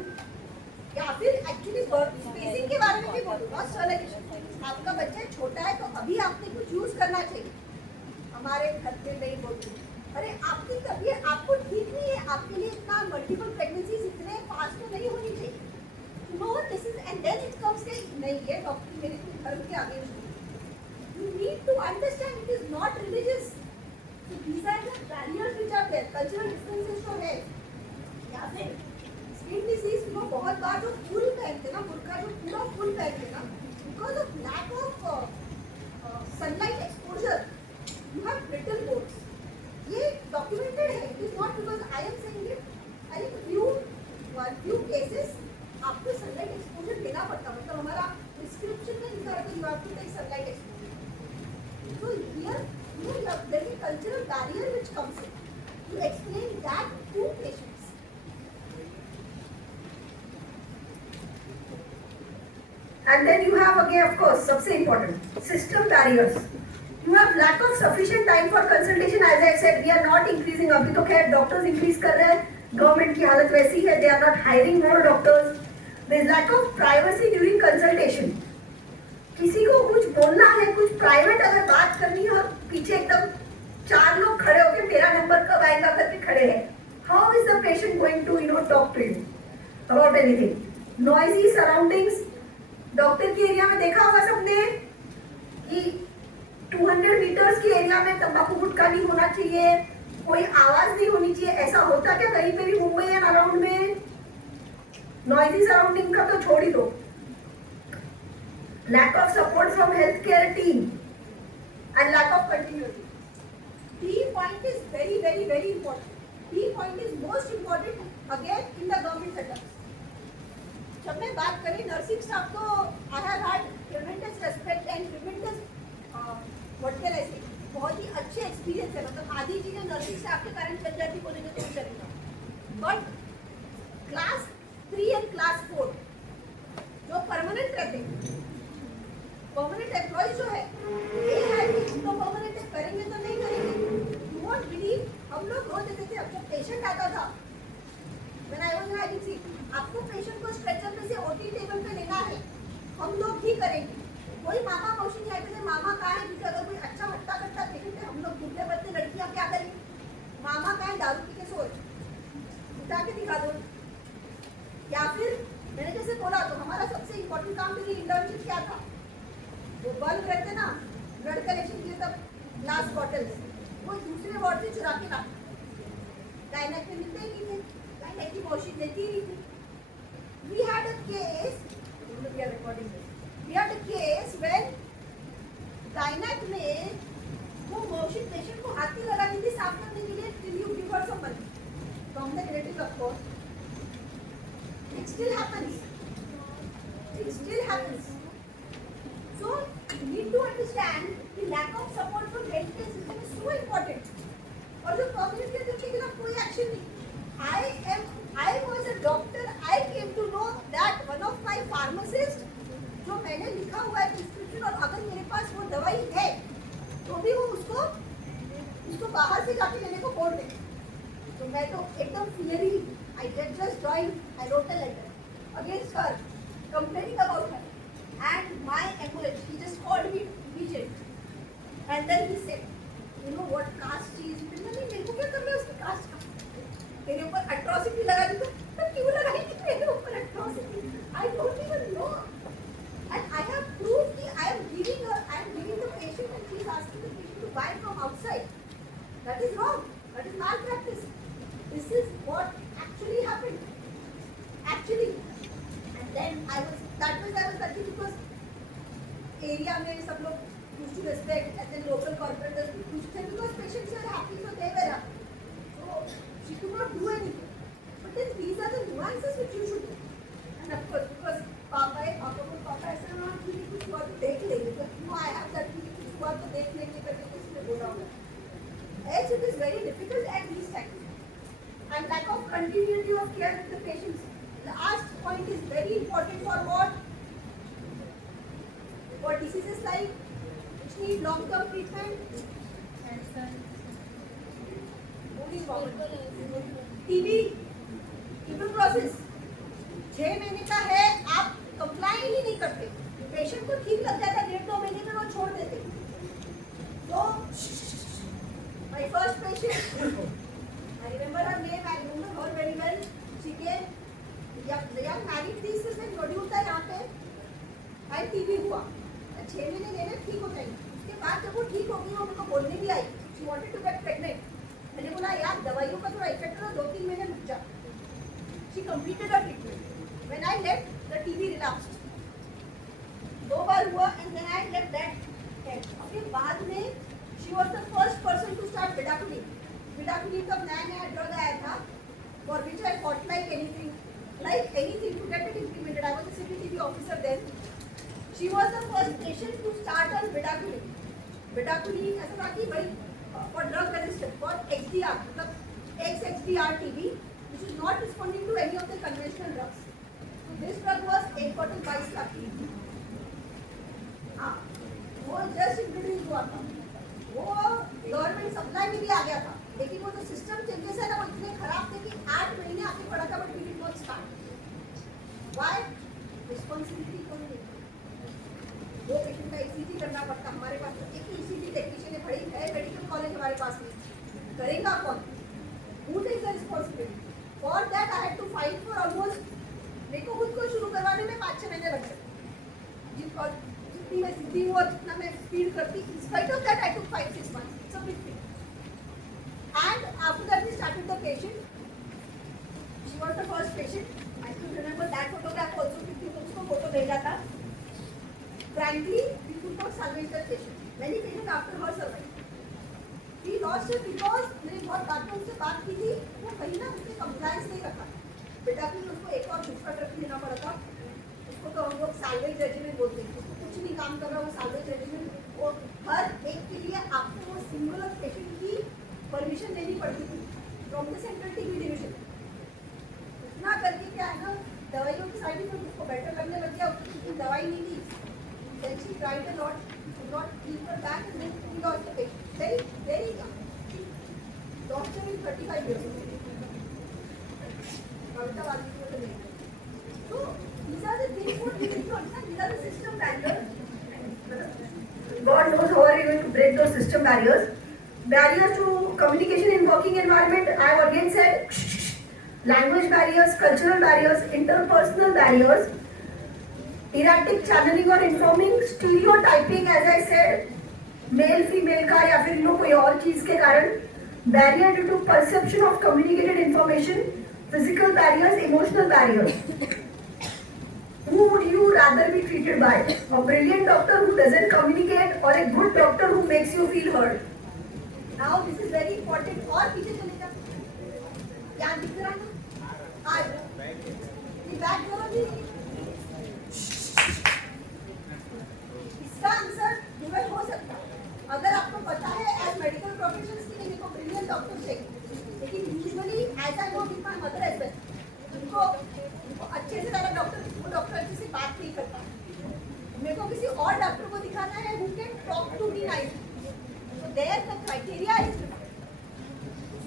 या फिर actually birth spacing के बारे में भी बोलूँ, not sterilization, आपका बच्चा छोटा है तो अभी आपने कुछ यूज करना चाहिए, हमारे घर पे नहीं बोलते, अरे आपकी तबीयत आपको ठीक नहीं है, आपके लिए इतना मल्टीपल प्रेगनेंसीज इतने फास्ट में नहीं होनी चाहिए, no this is, and then it comes के नहीं ये डॉक्टर मेरे धर्म के आगे नहीं, you need to understand it is not religious, so these are the barriers which are there, cultural differences तो है। या फिर स्किन डिसीज वो बहुत बार जो फुल पहनते ना, बुर्का जो पूरा फुल पहनते ना, because of lack of sunlight exposure you have brittle bones, ये documented है, it is not because I am saying few cases आपको sunlight exposure देना पड़ता, मतलब हमारा prescription में लिखा है कि you have to take sunlight exposure. So here, there is a cultural barrier which comes in. To explain that to patients. And then you have again, of course, सबसे important, system barriers. You have lack of sufficient time for consultation. As I said, we are not increasing. अभी तो खैर doctors increase कर रहे हैं. Government की हालत वैसी है. They are not hiring more doctors. There is lack of privacy during consultation. किसी को कुछ बोलना है, कुछ प्राइवेट अगर बात करनी है और पीछे एकदम 4 लोग खड़े होकर मेरा नंबर कब आएगा करके खड़े हैं. How is the patient going to talk to you about anything? Noisy surroundings. Doctor के एरिया में देखा होगा सबने कि 200 मीटर्स के एरिया में तंबाकू गुटखा नहीं होना चाहिए, कोई आवाज नहीं होनी चाहिए. ऐसा होता क्या कहीं पे भी मुंबई एंड अराउंड में? नॉइजी सराउंडिंग का तो छोड़ ही दो. Lack of support from healthcare team and lack of continuity. Key point is very, very, very important. Key point is most important again in the government setups. जब मैं बात करें nursing staff तो I have had tremendous respect and tremendous what can I say, बहुत ही अच्छे experience है. मतलब आधी चीजें नर्सिंग स्टाफ के कारण चल जाती बोलेंगे तो चलेगा. बट क्लास 3 एंड क्लास 4 जो परमानेंट रहते हैं, परमानेंट एम्प्लॉय जो है, ये है कि तो परमानेंट करेंगे तो नहीं करेंगे. यू वोंट बिलीव, हम लोग रो देते थे. अब जब पेशेंट आता था, when I was in IGC, आपको पेशेंट को स्ट्रेचर पे से ओटी टेबल पे लेना है, हम लोग ही करेंगे. कोई मामा मौसी नहीं आते थे, मामा कहाँ है? क्योंकि अगर कोई अच्छा हट्टा कट्टा पेशेंट है, हम लोग दूसरे बच्चे लड़कियाँ क्या करेंगे? मामा कहाँ है? दारू पी के सोच, उठा के दिखा दो. या फिर मैंने जैसे बोला, तो हमारा सबसे इम्पोर्टेंट काम मेरी इंटर्नशिप क्या था? वो बल्ब रहते ना ब्लड कलेक्शन के लिए, तब ग्लास बॉटल्स वो दूसरे वार्ड से चुरा के लाते. गायनेक में मिलते ही नहीं थे, गायनेक की मशीन देती ही नहीं थी. We had a case, we are recording this. We had a case when gynaec में वो मशीन पेशेंट को हाथ में लगाती थी साफ करने के लिए, till you give her some money from the relative of course. It still happens. It still happens. So you need to understand the lack of support from healthcare system is so important. और जो community के खिलाफ कोई action नहीं. I was a doctor. I came to know that one of my pharmacist, जो मैंने लिखा हुआ है प्रिस्क्रिप्शन, और अगर मेरे पास वो दवाई है तो भी वो उसको बाहर से जाके लेने को बोल दे. तो मैं तो एकदम fiery, I just joined. I wrote a letter against her, complaining about her. And my ambulance, he just called me immediately. And then he said, you know what caste she is? मेरे को क्या करना है उसकी cast का? मेरे ऊपर atrocity लगा दी तो मैं क्यों लगाएगी मेरे ऊपर atrocity? I don't even know. And I have proved that I am giving the patient and she is asking the patient to buy from outside. That is wrong. That is malpractice. This is what actually happened. Actually. And then I was lucky because area में सब लोग used to respect, and then local corporators used to, because patients were happy, so they were happy. So she could not do anything. But then these are the nuances which you should do. And of course, because पापा ऐसा ना कि कुछ हुआ तो देख लेंगे, तो I have that कि कुछ हुआ तो देख लेंगे करके किसी ने बोला होगा. Else it is very difficult at these times. And lack of continuity of care with the patients. The last point is very important for what? For diseases like which need long-term treatment. TB, tuberculosis. 6 महीने का है, आप comply ही नहीं करते. Patient को ठीक लग जाता है, 1.5-2 महीने में वो छोड़ देते. तो my first patient, I remember her name, I remember her very well. She came, young married थी, इससे नोड्यूल था यहाँ पे, and TB हुआ. 6 महीने लेने ठीक हो जाएगी. उसके बाद जब वो ठीक होगी, वो मेरे को बोलने भी आई. She wanted to get pregnant. मैंने बोला यार दवाइयों का थोड़ा इफेक्ट है, 2-3 महीने रुक जा. She completed her treatment. When I left, the TB relapsed. 2 बार हुआ, and then I left that. उसके बाद में she was the first person to start bedaquiline. Bedaquiline तब नया ड्रग आया था, for which I fought like anything. like anything to get it implemented. I was a CCTV officer then. She was the first patient to start on Vidaculi. Vidaculi ऐसा था कि भाई for drug resistant, for XDR, मतलब XDR TB, which is not responding to any of the conventional drugs. So this drug was 1 bottle 22 का थी. हाँ, वो just introduce हुआ था. वो गवर्नमेंट सप्लाई में भी आ गया था, लेकिन वो जो सिस्टम चेंजेस है ना, वो इतने खराब थे कि 8 महीने आगे पड़ा था, but we did not start. Why? Responsibility कौन लेगा? वो पेशेंट का ECG करना पड़ता. हमारे पास एक ही ECG टेक्नीशियन है, बड़ी है मेडिकल कॉलेज हमारे पास में, करेगा कौन? Who takes the responsibility? For that I had to fight for almost, मेरे को खुद को शुरू करवाने में 5-6 महीने लग गए. जितनी मैं सीधी हुआ, जितना मैं स्पीड करती, in spite of that I took 5-6 months. It's a big thing. And after that we started the patient. She was the first patient. I still remember that photograph also. क्योंकि उसको फोटो भेजा था. Frankly, we could not salvage that patient. Many patients after her survived. We lost her because मैंने बहुत डॉक्टरों से बात की थी, वो कहीं ना उसने compliance नहीं रखा. बेटा फिर उसको एक और दूसरा ड्रग देना पड़ा था. उसको तो हम लोग salvage regimen बोलते हैं. उसको कुछ नहीं काम कर रहा, वो salvage regimen. वो हर एक के लिए आपको वो singular patient की परमिशन लेनी पड़ती थी from the central TB division. इतना करके क्या है ना, दवाइयों की साइड इफेक्ट उसको बेटर लगने लग गया, उसकी दवाई नहीं दी. Then she tried a lot, could not keep her back, and then we lost the patient. Very young. Lost her in 35 years. So these are the things what we need to understand. These are the system barriers. God knows how are you going to break those system barriers. Barriers to communication in working environment, I have again said, language barriers, cultural barriers, interpersonal barriers, erratic channeling और informing, stereotyping, as I said, male female का या फिर no कोई और चीज के कारण, barrier due to perception of communicated information, physical barriers, emotional barriers. Who would you rather be treated by? A brilliant doctor who doesn't communicate or a good doctor who makes you feel heard? Now this is very important. और पीछे चले जा. यहाँ दिख रहा है? आज. ये back करो जी. इसका आंसर डुअल हो सकता है अगर आपको पता है एज मेडिकल प्रोफेशनल्स की मेरे को ब्रिलियंट डॉक्टर चाहिए, लेकिन usually as I know with my mother as well, उनको अच्छे से ज़्यादा डॉक्टर, वो डॉक्टर अच्छे से बात नहीं करता. मेरे को किसी और डॉक्टर को दिखाना है who can talk to me nicely. So there the criteria is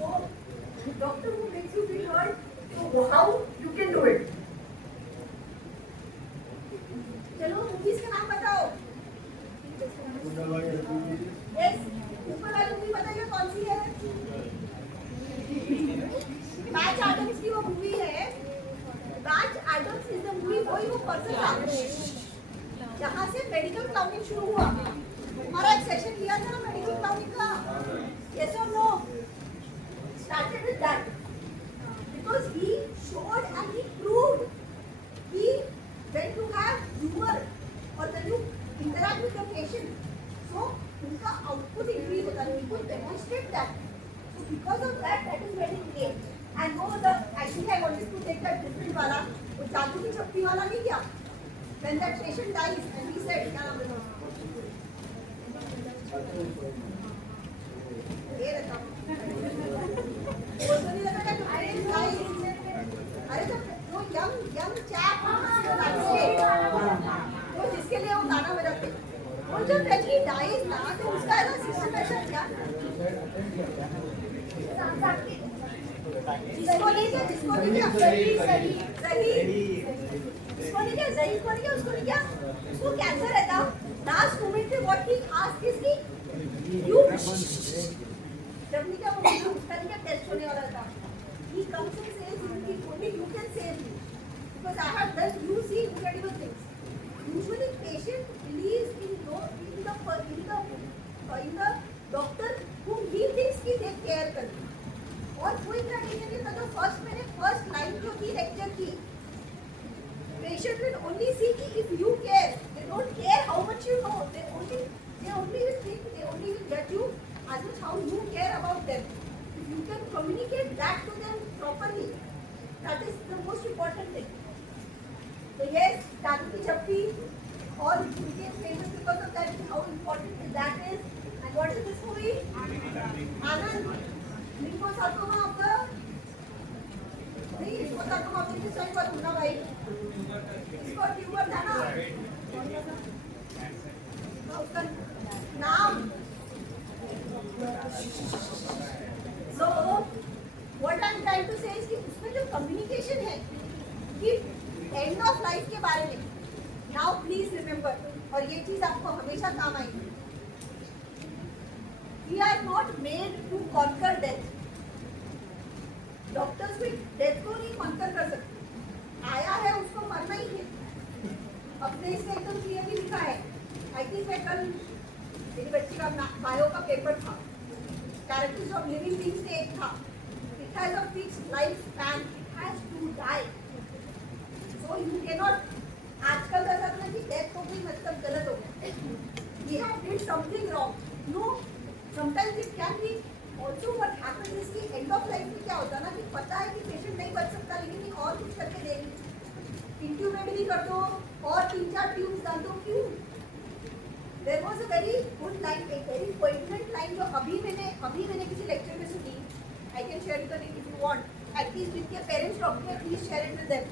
so Doctor who makes you feel heard, so how you can do it? चलो मूवीज के नाम बताओ. Yes, ऊपर वाली मूवी बताइए कौन सी है? बैच एडम्स की वो मूवी है. Patch Adams is the movie, वही वो पर्सन था जहाँ से मेडिकल क्लाउनिंग शुरू हुआ. हमारा एक सेशन लिया था ना मेडिकल क्लाउनिंग का. Yes or no? Started with that because he showed and he proved he when you have humor or when you interact with the patient, so उनका output increase होता है. You could demonstrate that. So because of that, that is very great. And no, the actually I wanted to take that different वाला, वो जादू की चप्पी वाला नहीं क्या? When that patient dies and he said, क्या नाम है? ये रखा. वो तो नहीं लगा कि अरे जब वो young chap वो जिसके लिए वो गाना बजाते, वो जब when he dies ना, तो उसका है ना सिस्टम ऐसा क्या? जिसको नहीं क्या उसको नहीं क्या उसको कैंसर है था. लास्ट मोमेंट पे what he asked is कि you जब नहीं क्या वो उसका नहीं क्या टेस्ट होने वाला था. He comes and says only you can save me because I have done you see incredible things. Usually patient believes in the doctor whom he thinks कि they care करते. और कोई क्राइटेरिया नहीं था. तो मैंने फर्स्ट लाइन जो थी लेक्चर की, patient will only see कि if you care, they don't care how much you know, they only will get you as much how you care about them. If you can communicate that काजू की चपटी और became famous because of that, how important that is. And what is this movie? Anand. Lymphosarcoma of the नहीं lymphosarcoma of the intestine पर होना भाई इसको tuber था ना उसका नाम So what I'm trying to say is कि उसमें जो communication है कि end of life के बारे में now please remember और ये चीज आपको हमेशा काम आएगी we are not made to conquer death doctors भी डेथ को नहीं कॉन्कर कर सकते आया है उसको मरना ही है अपने इसमें एकदम क्लियरली लिखा है आई थिंक मैं कल मेरी बच्ची का बायो का पेपर था कैरेक्टर्स ऑफ लिविंग थिंग्स से एक था it has a fixed life span it has to die so you can not आजकल ऐसा लगता है कि डेथ को भी मतलब गलत हो गया we have did something wrong no sometimes it can be also what happens is कि एंड ऑफ लाइफ में क्या होता है ना कि पता है कि पेशेंट नहीं बच सकता लेकिन ये और कुछ करके देंगे इंट्यूबेट भी कर दो और 3-4 ट्यूब्स डाल दो क्यों there was a very good line एक वेरी पोइंटेड लाइन जो अभी मैंने किसी लेक्चर में सुनी I can share it if you want at least with your parents doctor please share it with them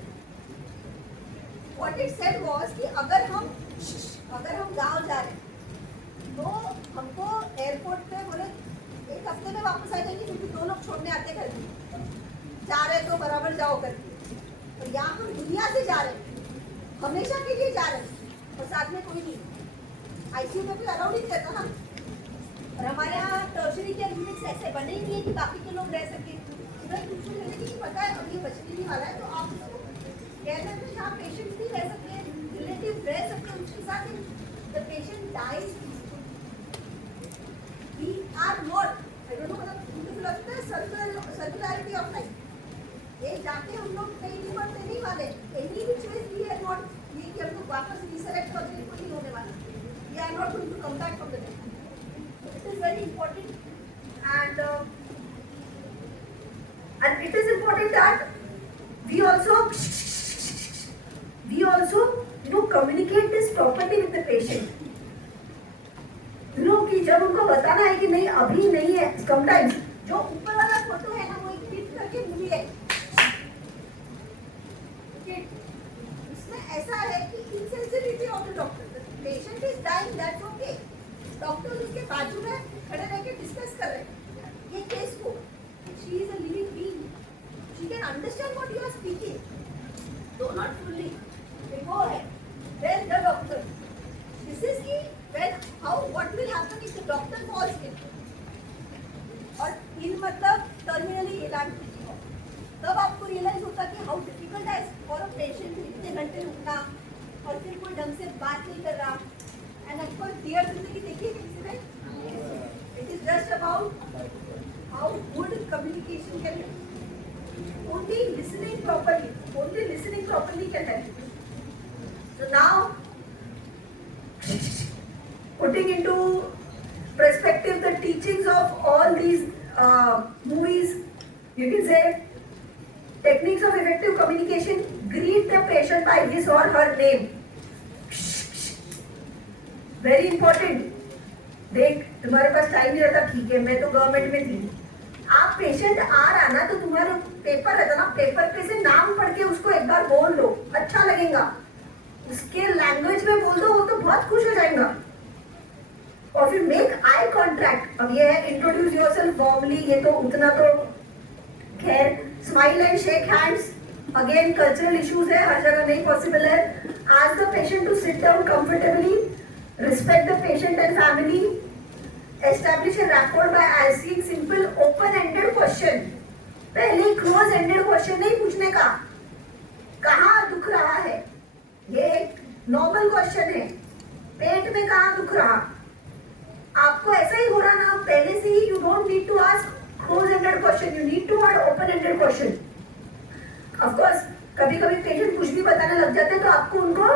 what it said was कि अगर हम गांव जा रहे हैं तो हमको एयरपोर्ट पे बोले एक हफ्ते में वापस आ जाएंगे क्योंकि 2 लोग छोड़ने आते घर में जा रहे तो बराबर जाओ करके और यहाँ हम दुनिया से जा रहे हैं हमेशा के लिए जा रहे हैं और साथ में कोई नहीं आईसीयू में भी अलाउड नहीं रहता ना और हमारे यहाँ टर्शरी केयर यूनिट्स ऐसे बने ही नहीं है कि बाकी के लोग रह सके उन्हें कुछ नहीं पता है अब ये बचने नहीं वाला है तो आप उसको कह देते हैं जहाँ पेशेंट्स भी रह सकते हैं रिलेटिव रह सकते हैं उसके साथ the patient dies we are not I don't know मतलब मुझे लगता है circularity of life ये जाके हम लोग कहीं नहीं बढ़ते नहीं वाले any which ways we are not ये कि हम लोग वापस resurrect करने को नहीं होने वाला we are not going to come back from the dead so it is very important and it is important that we also communicate this properly with the patient कि जब उनको बताना है कि नहीं अभी नहीं है समटाइम्स जो ऊपर वाला फोटो है ना वो एक हिट करके मूवी है इसमें ऐसा है कि insensitivity of the doctor patient is dying that's okay doctor उसके बाजू में खड़े रह के डिस्कस कर रहे हैं ये केस को she is a living being she can understand what you are speaking though not fully go है then the doctor this is key when how what will happen if the doctor falls ill और इन मतलब terminally इलाज तब आपको realise होता कि how difficult है for a patient इतने घंटे रुकना और फिर कोई ढंग से बात नहीं कर रहा एंड ऑफ कोर्स डियर जिंदगी देखिए किसी में it is just about how good communication can only listening properly can help so now putting into perspective the teachings of all these movies, you can say techniques of effective communication, greet the patient by his or her name. Very important. देख तुम्हारे पास time नहीं रहता ठीक है मैं तो government में थी आप पेशेंट आ रहा ना तो तुम्हारे पेपर रहता ना पेपर पे से नाम पढ़ के उसको एक बार बोल दो अच्छा लगेगा उसके लैंग्वेज में बोल दो वो तो बहुत खुश हो जाएगा और फिर मेक आई कॉन्ट्रैक्ट अब ये है इंट्रोड्यूस योरसेल्फ वार्मली ये तो उतना तो खैर smile and shake hands again cultural issues है हर जगह नहीं पॉसिबल है ask the patient to sit down comfortably respect the patient and family establish a rapport by asking simple open ended question पहले क्लोज एंडेड क्वेश्चन नहीं पूछने का कहाँ दुख रहा है ये एक नॉर्मल क्वेश्चन है पेट में कहाँ दुख रहा आपको ऐसा ही हो रहा ना पहले से ही you don't need to ask close ended question you need to ask open ended question of course कभी-कभी पेशेंट कुछ भी बताने लग जाते हैं तो आपको उनको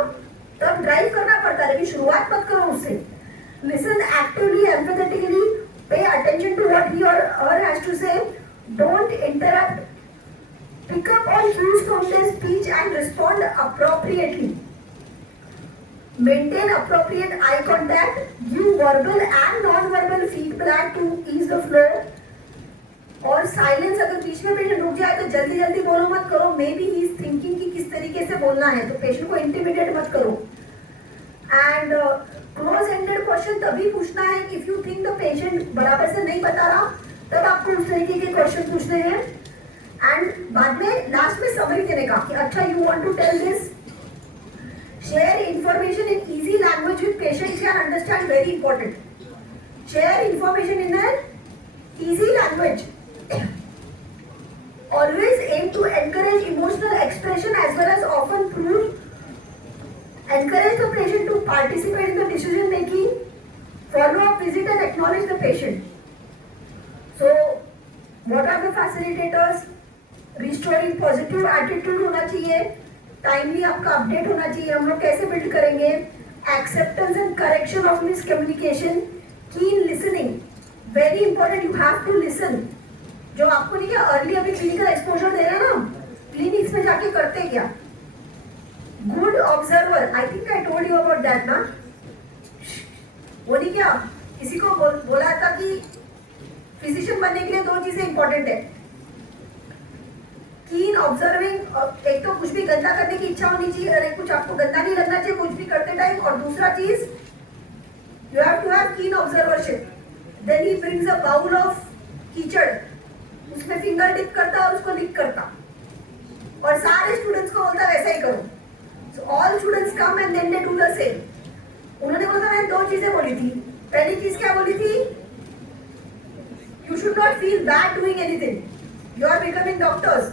तब ड्राइव करना पड़ता है लेकिन शुरुआत मत करो उससे listen actively empathetically pay attention to what he or her has to say don't interrupt pick up on cues from their speech and respond appropriately Maintain appropriate eye contact. Give verbal and non-verbal feedback to ease the flow. और silence अगर बीच में patient रुक जाए तो जल्दी जल्दी बोलो मत करो. May be he is thinking कि किस तरीके से बोलना है, तो पेशेंट को इंटिमिडेट मत करो. एंड क्लोज एंडेड क्वेश्चन तभी पूछना है if you think the patient बराबर से नहीं बता रहा, तब आपको उस तरीके के क्वेश्चन पूछने हैं. एंड बाद में लास्ट में समरी देने का कि अच्छा you want to tell this. Share information in easy language with patient can understand. Very important. Share information in an easy language. Always aim to encourage emotional expression as well as often encourage the patient to participate in the decision making. Follow up visit and acknowledge the patient. So what are the facilitators? Restoring positive attitude होना चाहिए. Timely आपका update होना चाहिए. हम लोग कैसे build करेंगे? Acceptance and correction of miscommunication. Keen listening. Very important. You have to listen. जो आपको नहीं क्या अर्ली अभी क्लिनिकल एक्सपोजर दे रहे हैं ना, क्लिनिक्स में जाके करते क्या? Good observer. I think I told you about that ना. वो नहीं क्या किसी को बोला था कि फिजिशियन बनने के लिए 2 चीजें इंपॉर्टेंट है. कीन ऑब्जर्विंग. एक तो कुछ भी गंदा करने की इच्छा होनी चाहिए और एक कुछ आपको गंदा नहीं लगना चाहिए कुछ भी करते टाइम. और दूसरा चीज you have to have keen observership. Then he brings a bowl of कीचड़, उसमें फिंगर डिप करता और उसको लिक करता और सारे स्टूडेंट्स को बोलता वैसा ही करो. So all students come and then they do the same. उन्होंने बोला मैंने 2 चीजें बोली थी. पहली चीज क्या बोली थी? You should not feel bad doing anything. You are becoming doctors.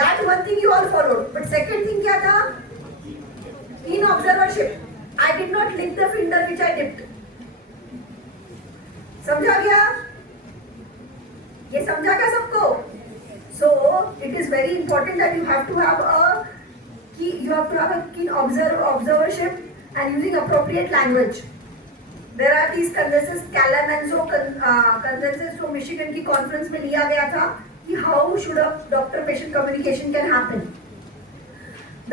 That one thing you all followed. But second thing क्या था? In observership. I did not lick the finger which I dipped. समझा गया? ये समझा क्या सबको? So it is very important that you have to have a keen observership and using appropriate language. There are these consensus, Kalamazoo consensus from Michigan की conference में लिया गया था कि how should a doctor-patient communication can happen.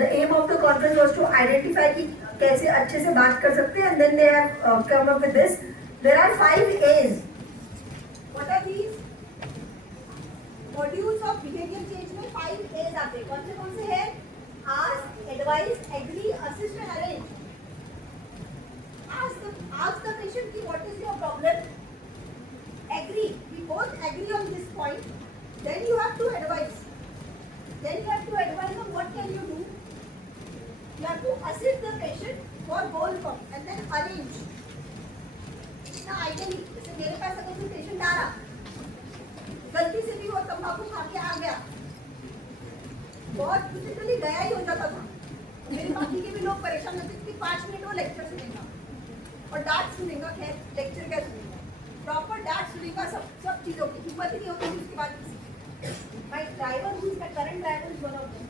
The aim of the conference was to identify कि कैसे अच्छे से बात कर सकते हैं, and then they have come up with this. There are 5 A's. What are these? Modules of behaviour change में 5 A's आते हैं. कौन से हैं? Ask, advice, agree, assist and arrange. Ask the patient कि what is your problem. Agree. We both agree on this point. Then you have to advice. On what can you do. You have to assist the patient for goal form and then arrange. ना ideally जैसे मेरे पास अगर कोई patient आ रहा, गलती से भी वो तंबाकू खा के आ गया, बहुत फिजिकली गया ही हो जाता था. मेरे बाकी के भी लोग परेशान होते थे कि 5 मिनट वो लेक्चर सुनेगा और डांट सुनेगा. खैर लेक्चर क्या सुनेगा, प्रॉपर डांट सुनेगा सब चीज़ों की. हिम्मत ही नहीं होती उसके बाद किसी. My driver who is the current driver is one of them.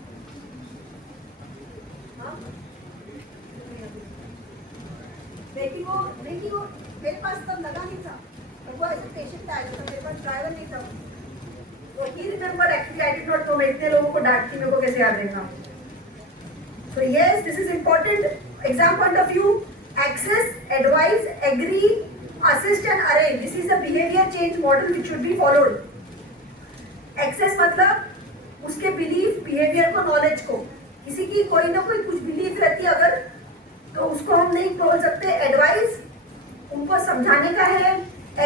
हाँ लेकिन वो मेरे पास तब लगा नहीं था. तो वो ऐसे पेशेंट आया था, मेरे पास ड्राइवर नहीं था. So he remembered actually I did not know. मैं इतने लोगों को डांटती मेरे को कैसे याद रहेगा. So yes, this is important. Exam point of view: access, advise, agree, assist and arrange. This is the behavior change model which should be followed. Access मतलब उसके belief, behavior को, knowledge को. किसी की कोई ना कोई कुछ belief रहती है अगर, तो उसको हम नहीं बोल सकते. Advise, उनको समझाने का है.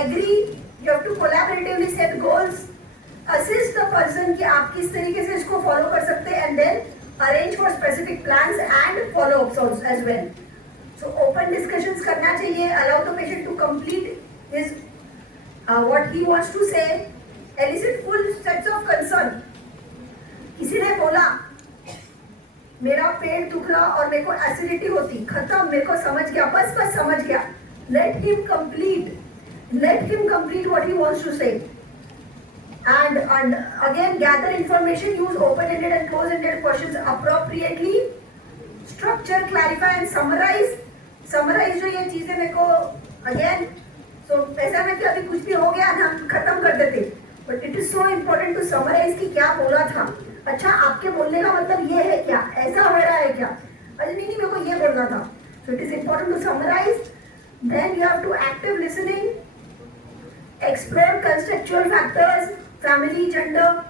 Agree, you have to collaboratively set goals. Assist the person कि आप किस तरीके से इसको follow कर सकते हैं, and then arrange for specific plans and follow-ups also as well. So open discussions करना चाहिए. Allow the patient to complete his what he wants to say. Elicit full sets of concern. किसी ने बोला मेरा पेट दुख रहा और मेरे को एसिडिटी होती, खत्म, मेरे को समझ गया, बस समझ गया. Let him complete what he wants to say. And again gather information. Use open-ended and close-ended questions appropriately. Structure, clarify and summarize. Summarize जो ये चीजें मेरे को again, so ऐसा ना कि अभी कुछ भी हो गया ना हम खत्म कर देते. But it is so important to summarize कि क्या बोला था. अच्छा आपके बोलने का मतलब ये है क्या, ऐसा हो रहा है क्या, अरे नहीं मेरे को ये बोलना था. So it is important to summarize. Then you have to active listening, explore conceptual factors, family, gender.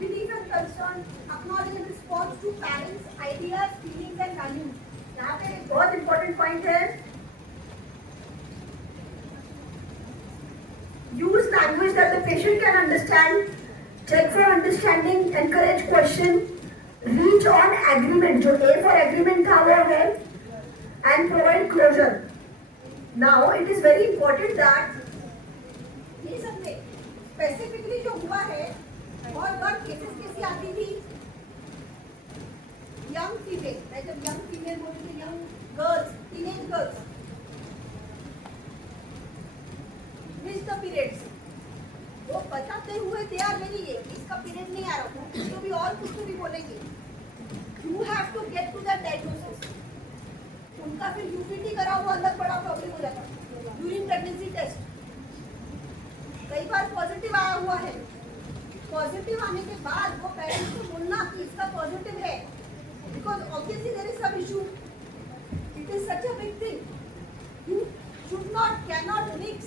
Belief and concern, acknowledge and response to parents, ideas, feelings and values. यहाँ पे एक बहुत important point है. Use language that the patient can understand. Check for understanding. Encourage question. Reach on agreement. जो A for agreement था वो है. And provide closure. Now it is very important that ये सब में स्पेसिफिकली जो हुआ है बहुत बार केसेस कैसी आती थी यंग फीमेल, मैं जब यंग फीमेल बोलती थी young girls, teenage girls miss the periods, वो बताते हुए तैयार नहीं है इसका पीरियड नहीं आ रहा, तो भी और कुछ तो भी बोलेंगे. You have to get to that diagnosis. उनका फिर यूपीटी करा हुआ अलग बड़ा प्रॉब्लम हो जाता. यूरिन प्रेगनेंसी टेस्ट कई बार पॉजिटिव आया हुआ है, पॉजिटिव आने के बाद वो पेरेंट्स को बोलना कि इसका पॉजिटिव है, because obviously there is some issue. It is such a big thing. You should not, can not mix.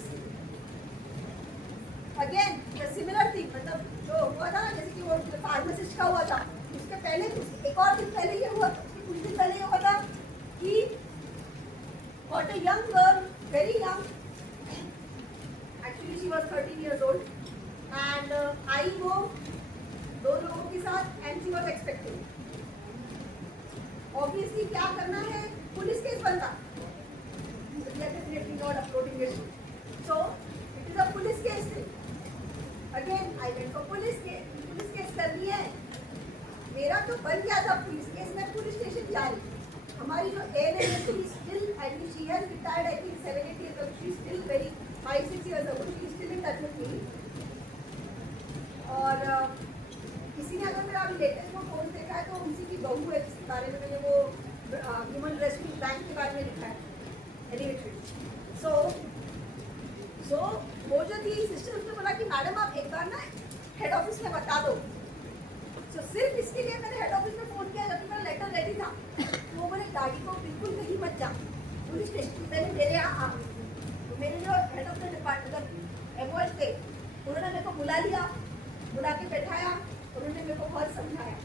Again the similar thing, मतलब जो हुआ था ना, जैसे कि वो फार्मासिस्ट का हुआ था, उसके पहले एक और दिन पहले ये हुआ, कुछ दिन पहले ये हुआ था कि got a young girl, very young. Actually, she was 13 years old, and आई वो दो लोगों के साथ, and she was expecting. Obviously, क्या करना है? पुलिस केस बनता. We are definitely not uploading it. So, it is a police case thing. Again, I went for police case. Police case करनी है. मेरा तो बन गया था पुलिस केस में, पुलिस स्टेशन जा रही. हमारी जो ANM है, she still, I mean, she has retired, I think 7-8 years old. She is still very 5-6 years old. She is still in touch with me. और किसी ने अगर मेरा अभी लेटेस्ट वो फोन देखा है तो उसी की बहू है, जिसके बारे में मैंने वो ह्यूमन रेस्क्यू बैंक के बारे में लिखा है. एनीवे, सो वो जो थी सिस्टर, उसने बोला कि मैडम आप एक बार ना हेड ऑफिस में बता दो. तो सिर्फ इसके लिए मैंने हेड ऑफिस में फोन किया जब मेरा लेटर रेडी था. वो बोले गाड़ी को बिल्कुल नहीं मत जा, पुलिस स्टेशन पहले मेरे यहाँ आ. तो मेरे जो head of the department MOS थे, उन्होंने मेरे को बुला लिया, बुला के बैठाया, उन्होंने मेरे को बहुत समझाया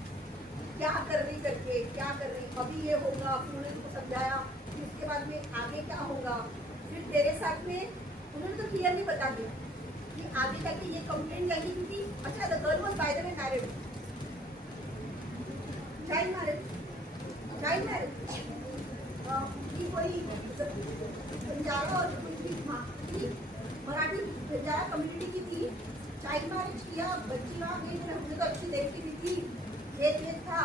क्या कर रही करके, क्या कर रही, अभी ये होगा. फिर उन्होंने मेरे को समझाया कि उसके बाद में आगे क्या होगा. फिर तेरे साथ में उन्होंने तो क्लियरली बता दिया कि आगे जाके ये कंप्लेंट जाएगी, क्योंकि अच्छा the girl was by the way married, child marriage. की कोई बंजारा और कोई मराठी बंजारा कम्युनिटी की थी. चाइल्ड मैरिज किया, बच्ची वहाँ गई, हमने तो अच्छी देखी भी थी, ये था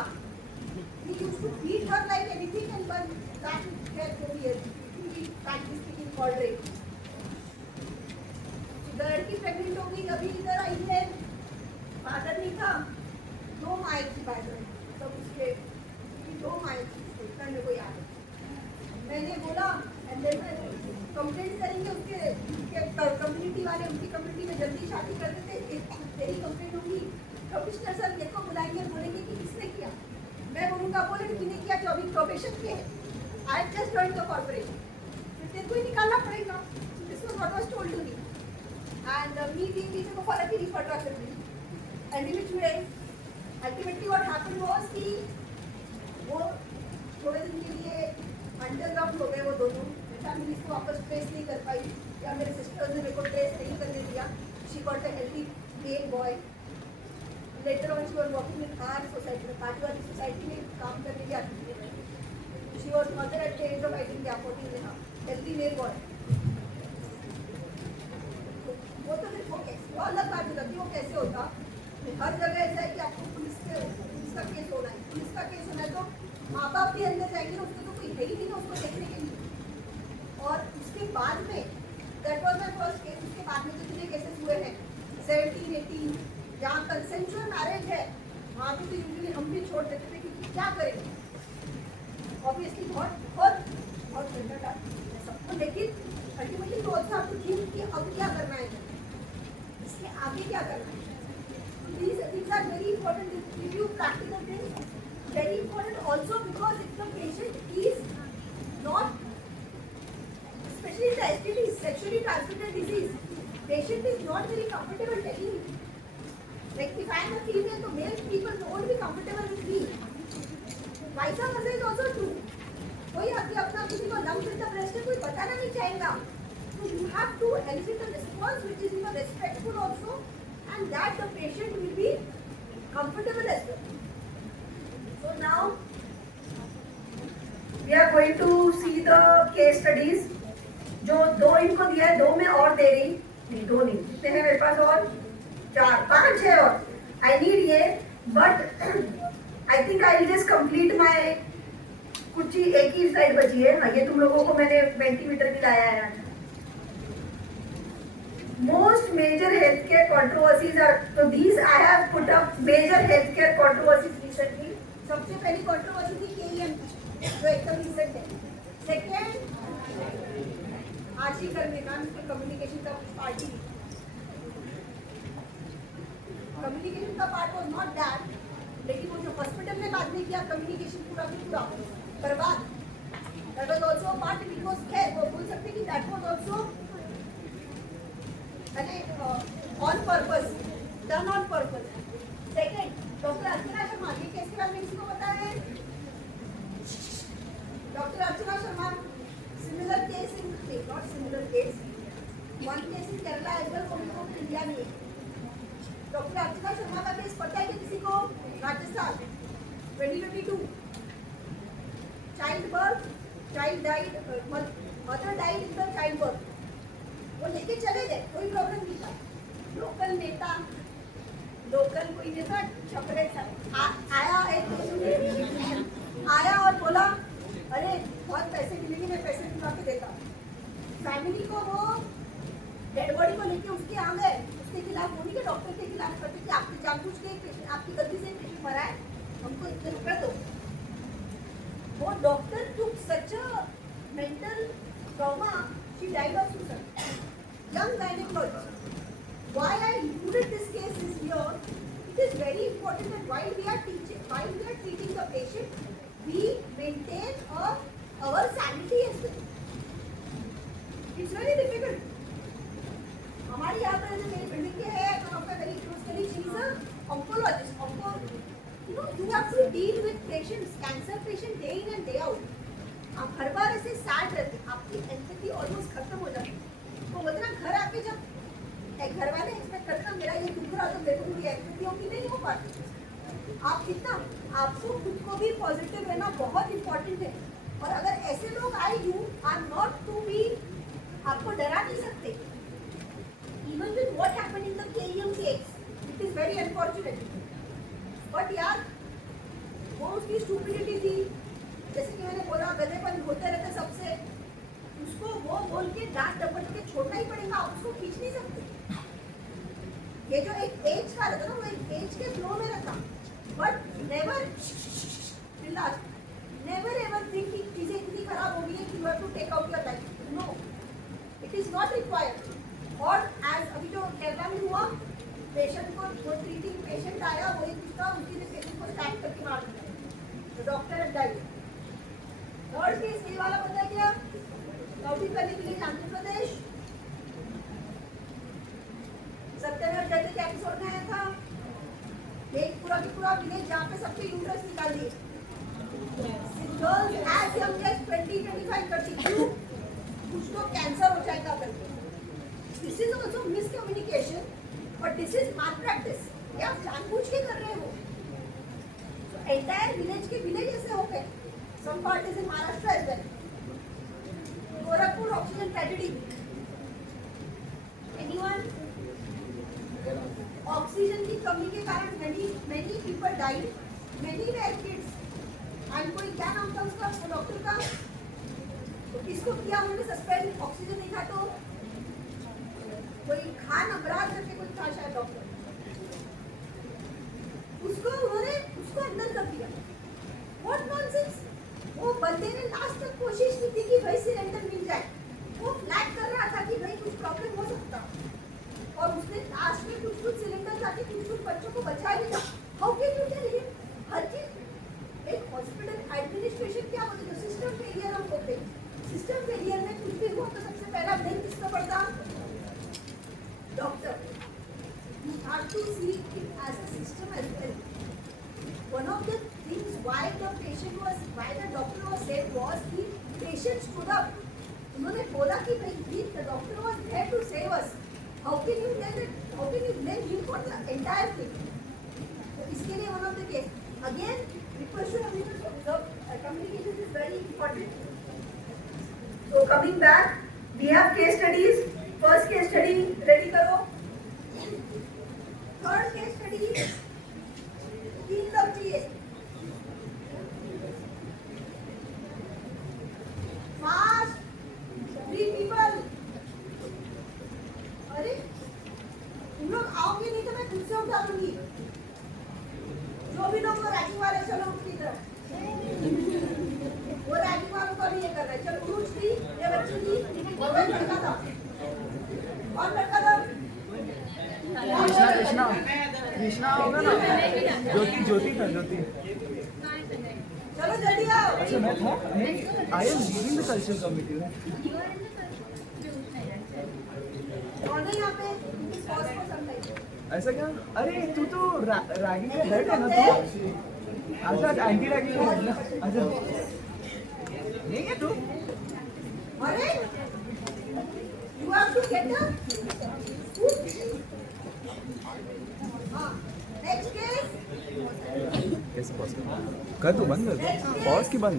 कि उसको beat her like anything and one that है जो भी है कि प्रैक्टिस स्पीकिंग कॉल रही. लड़की प्रेग्नेंट हो गई, अभी इधर आई है, फादर नहीं था, 2 माइल की बात है सब उसके, 2 माइल करने को याद है. मैंने बोला कंप्लेंट करेंगे उसके कम्युनिटी वाले, उनकी कम्युनिटी में जल्दी शादी कर देते, तेरी कंप्लेंट होगी, प्रोफेशनल सर मेरे को बुलाएंगे, बोलेंगे कि किसने किया. मैं बोलूँगा बोले किसने किया, जो अभी प्रोफेशन के है, I just join the corporation, फिर तेरे को ही निकालना पड़ेगा. This was what was told to me. And me being teacher को फॉलो की फटवा कर दी. And in which way, ultimately what happened was कि वो थोड़े दिन के लिए अंडरग्राउंड हो गए वो दोनों. फैमिली को वापस ट्रेस नहीं कर पाई, या मेरे सिस्टर्स ने मेरे को ट्रेस नहीं करने दिया. She got a healthy male boy. Later on she was working in our society, में पार्टी वाली सोसाइटी में काम करने की आती थी. She was mother at the age of I think 14 में. Healthy male boy. वो तो फिर वो अलग बात हो जाती है. वो कैसे होता, हर जगह ऐसा है कि आपको पुलिस का केस होना है, पुलिस का केस होना है, तो माँ बाप भी अंदर जाएंगे ना, उसको तो कोई है ही नहीं ना उसको देखने के लिए. और उसके बाद में that was my first case. उसके बाद में कितने केसेस हुए हैं 17-18 जहाँ कंसेंशुअल मैरिज है, वहाँ पे तो यूजुअली हम भी छोड़ देते थे कि क्या करेंगे. ऑब्वियसली बहुत झंझट है सबको, लेकिन अल्टीमेटली तो अच्छा आपको थिंक कि अब क्या करना है, इसके आगे क्या करना है. These things are very important. They give you practical things. Very important also because if the patient is not sexually transmitted disease. Patient is not very comfortable telling me. Like if I am a female, so male people won't be comfortable with me. Vice versa is also true. कोई अभी अपना किसी को lungs in the breast है कोई बताना नहीं चाहेगा. So you have to elicit a response which is respectful also, and that the patient will be comfortable as well. So now we are going to see the case studies. जो 2 इनको दिया है, 2 में और दे रही नहीं, 2 नहीं, कितने हैं मेरे पास और 4 5 है और I need ये, but I think I will just complete my कुछ ही एक ही स्लाइड बची है. हाँ, ये तुम लोगों को मैंने वेंटिलेटर भी लाया है. Most major healthcare controversies are, so these I have put up major healthcare controversies recently. सबसे पहली कंट्रोवर्सी थी केईएम की जो एकदम रिसेंट है. सेकेंड आज ही करने का कम्युनिकेशन का पार्टी. कम्युनिकेशन का पार्ट वाज नॉट दैट, लेकिन वो जो हॉस्पिटल में बाद में किया कम्युनिकेशन पूरा की पूरा बर्बाद. That was also part it was care. वो बोल सकते कि that was also on purpose, done on purpose. Second doctor Archana Sharma, ये केस के बारे में किसी को पता है? Doctor Archana Sharma, similar case in not similar case, one case in Kerala as well for India में. डॉक्टर अर्चना शर्मा का केस पता है कि किसी को? Rajasthan 2022 child birth, child died, mother died in the child birth. वो लेके चले गए, कोई प्रॉब्लम नहीं था. लोकल नेता, लोकल कोई नेता छपरे आया, एक आया और बोला अरे बहुत पैसे मिलेंगे, मैं पैसे दिला के देता. फैमिली को वो डेड बॉडी को लेके उसके आ गए. उसके खिलाफ होने के डॉक्टर के खिलाफ करते कि आपने जानबूझ के आपकी गलती से पेशेंट मरा है, हमको इतने रुपए दो. वो doctor took such a mental trauma, she died of suicide. Young gynecologist. Why I included this case is here. It is very important that while we are treating the patient, we maintain our sanity as well. It's very difficult. हमारी यहाँ पर जो मेरी building के है, तो आपका very close colleague, she is a oncologist. You have to deal with patients, cancer patient day in and day out. आप हर बार ऐसे सैड रहते, आपकी एम्पैथी ऑलमोस्ट खत्म हो जाती है. तो बोलते ना घर आके जब एक घर वाले एक्सपेक्ट करते ना मेरा ये दुख रहा तो मेरे को भी एम्पैथी होगी, नहीं हो पाती. आप कितना आपको खुद को भी पॉजिटिव रहना बहुत इंपॉर्टेंट है. और अगर ऐसे लोग आए you are not to be, आपको डरा नहीं सकते. Even with what happened in the KEM case, it is very unfortunate. But यार वो उसकी स्टूपिडिटी थी. जैसे कि मैंने बोला गधेपन होते रहते सबसे, उसको वो बोल के डांट डपट के छोड़ना ही पड़ेगा, आप उसको खींच नहीं सकते. ये जो एक एज का रहता ना, वो एक एज के फ्लो में रहता. But never never ever think कि चीजें इतनी खराब हो गई है कि you have to take out your life. No, it is not required. और एज अभी जो केरला में हुआ, पेशेंट को वो ट्रीटिंग पेशेंट आया, वही उसका उसी ने पेशेंट को स्टैंड करके मार दिया. तो doctor had died. Third case ये वाला पता क्या? कौटिपल्ली विलेज आंध्र प्रदेश. सत्यमेव जयते के एपिसोड में आया था. एक पूरा की पूरा विलेज जहाँ पे सबके यूट्रस निकाल दिए. गर्ल्स एज यंग एज 20-25 करती क्यों? कुछ तो कैंसर हो जाएगा करके. This is also miscommunication, but this is mall practice. ये आप जानबूझ के कर रहे हो. एंटायर विलेज के विलेज ऐसे हो गए. Some part is in Maharashtra as well. Gorakhpur oxygen tragedy. Anyone? Oxygen की कमी के कारण many people died. Many were kids. And कोई क्या नाम था उसका डॉक्टर का? तो किसको किया उन्होंने सस्पेंड? ऑक्सीजन नहीं था तो कोई खान अबरार करके कोई था शायद डॉक्टर, उसको उन्होंने उसको अंदर कर दिया. What nonsense! वो बंदे ने लास्ट तक कोशिश की थी कि भाई सिलेंडर मिल जाए. वो फ्लैग कर रहा था कि भाई कुछ प्रॉब्लम हो सकता, और उसने लास्ट में कुछ सिलेंडर जाके कुछ बच्चों को बचा लिया. How can you tell him? हर चीज एक हॉस्पिटल एडमिनिस्ट्रेशन क्या बोलते हैं, सिस्टम फेलियर हम बोलते हैं. सिस्टम फेलियर में कुछ भी हुआ तो सबसे पहला ब्लेम किसको पड़ता? Doctor. You have to see it as a system as well. One of the things why the doctor was saved was the patient stood up. उन्होंने बोला कि भाई the doctor was there to save us. How can you blame him for the entire thing? तो इसके लिए one of the case. Again, request to everyone to observe. Communication is very important. So coming back, we have case studies. First case study ready करो. Third case study. 3 लोग चाहिए. Fast. 3 people. अरे तुम लोग आओगे नहीं तो मैं खुद से उठा लूंगी. जो भी लोग रैगिंग वाले चलो उठ की तरफ. वो रैगिंग वालों को नहीं ये कर रहा है. चलो उठ थी ये बच्ची थी और मैं लड़का था. और लड़का था. कृष्णा होगा ना ज्योति था ज्योति चलो जल्दी आओ. अच्छा मैं था I am leading the cultural committee में कौन है यहाँ पे? पॉज को समझाइए. ऐसा क्या अरे तू तो रैगिंग का हेड है ना तू अच्छा एंटी रैगिंग का हेड ना अच्छा नहीं है तू अरे you have to get up. हाँ next case. कैसे पॉज कर तू बंद कर पॉज की बंद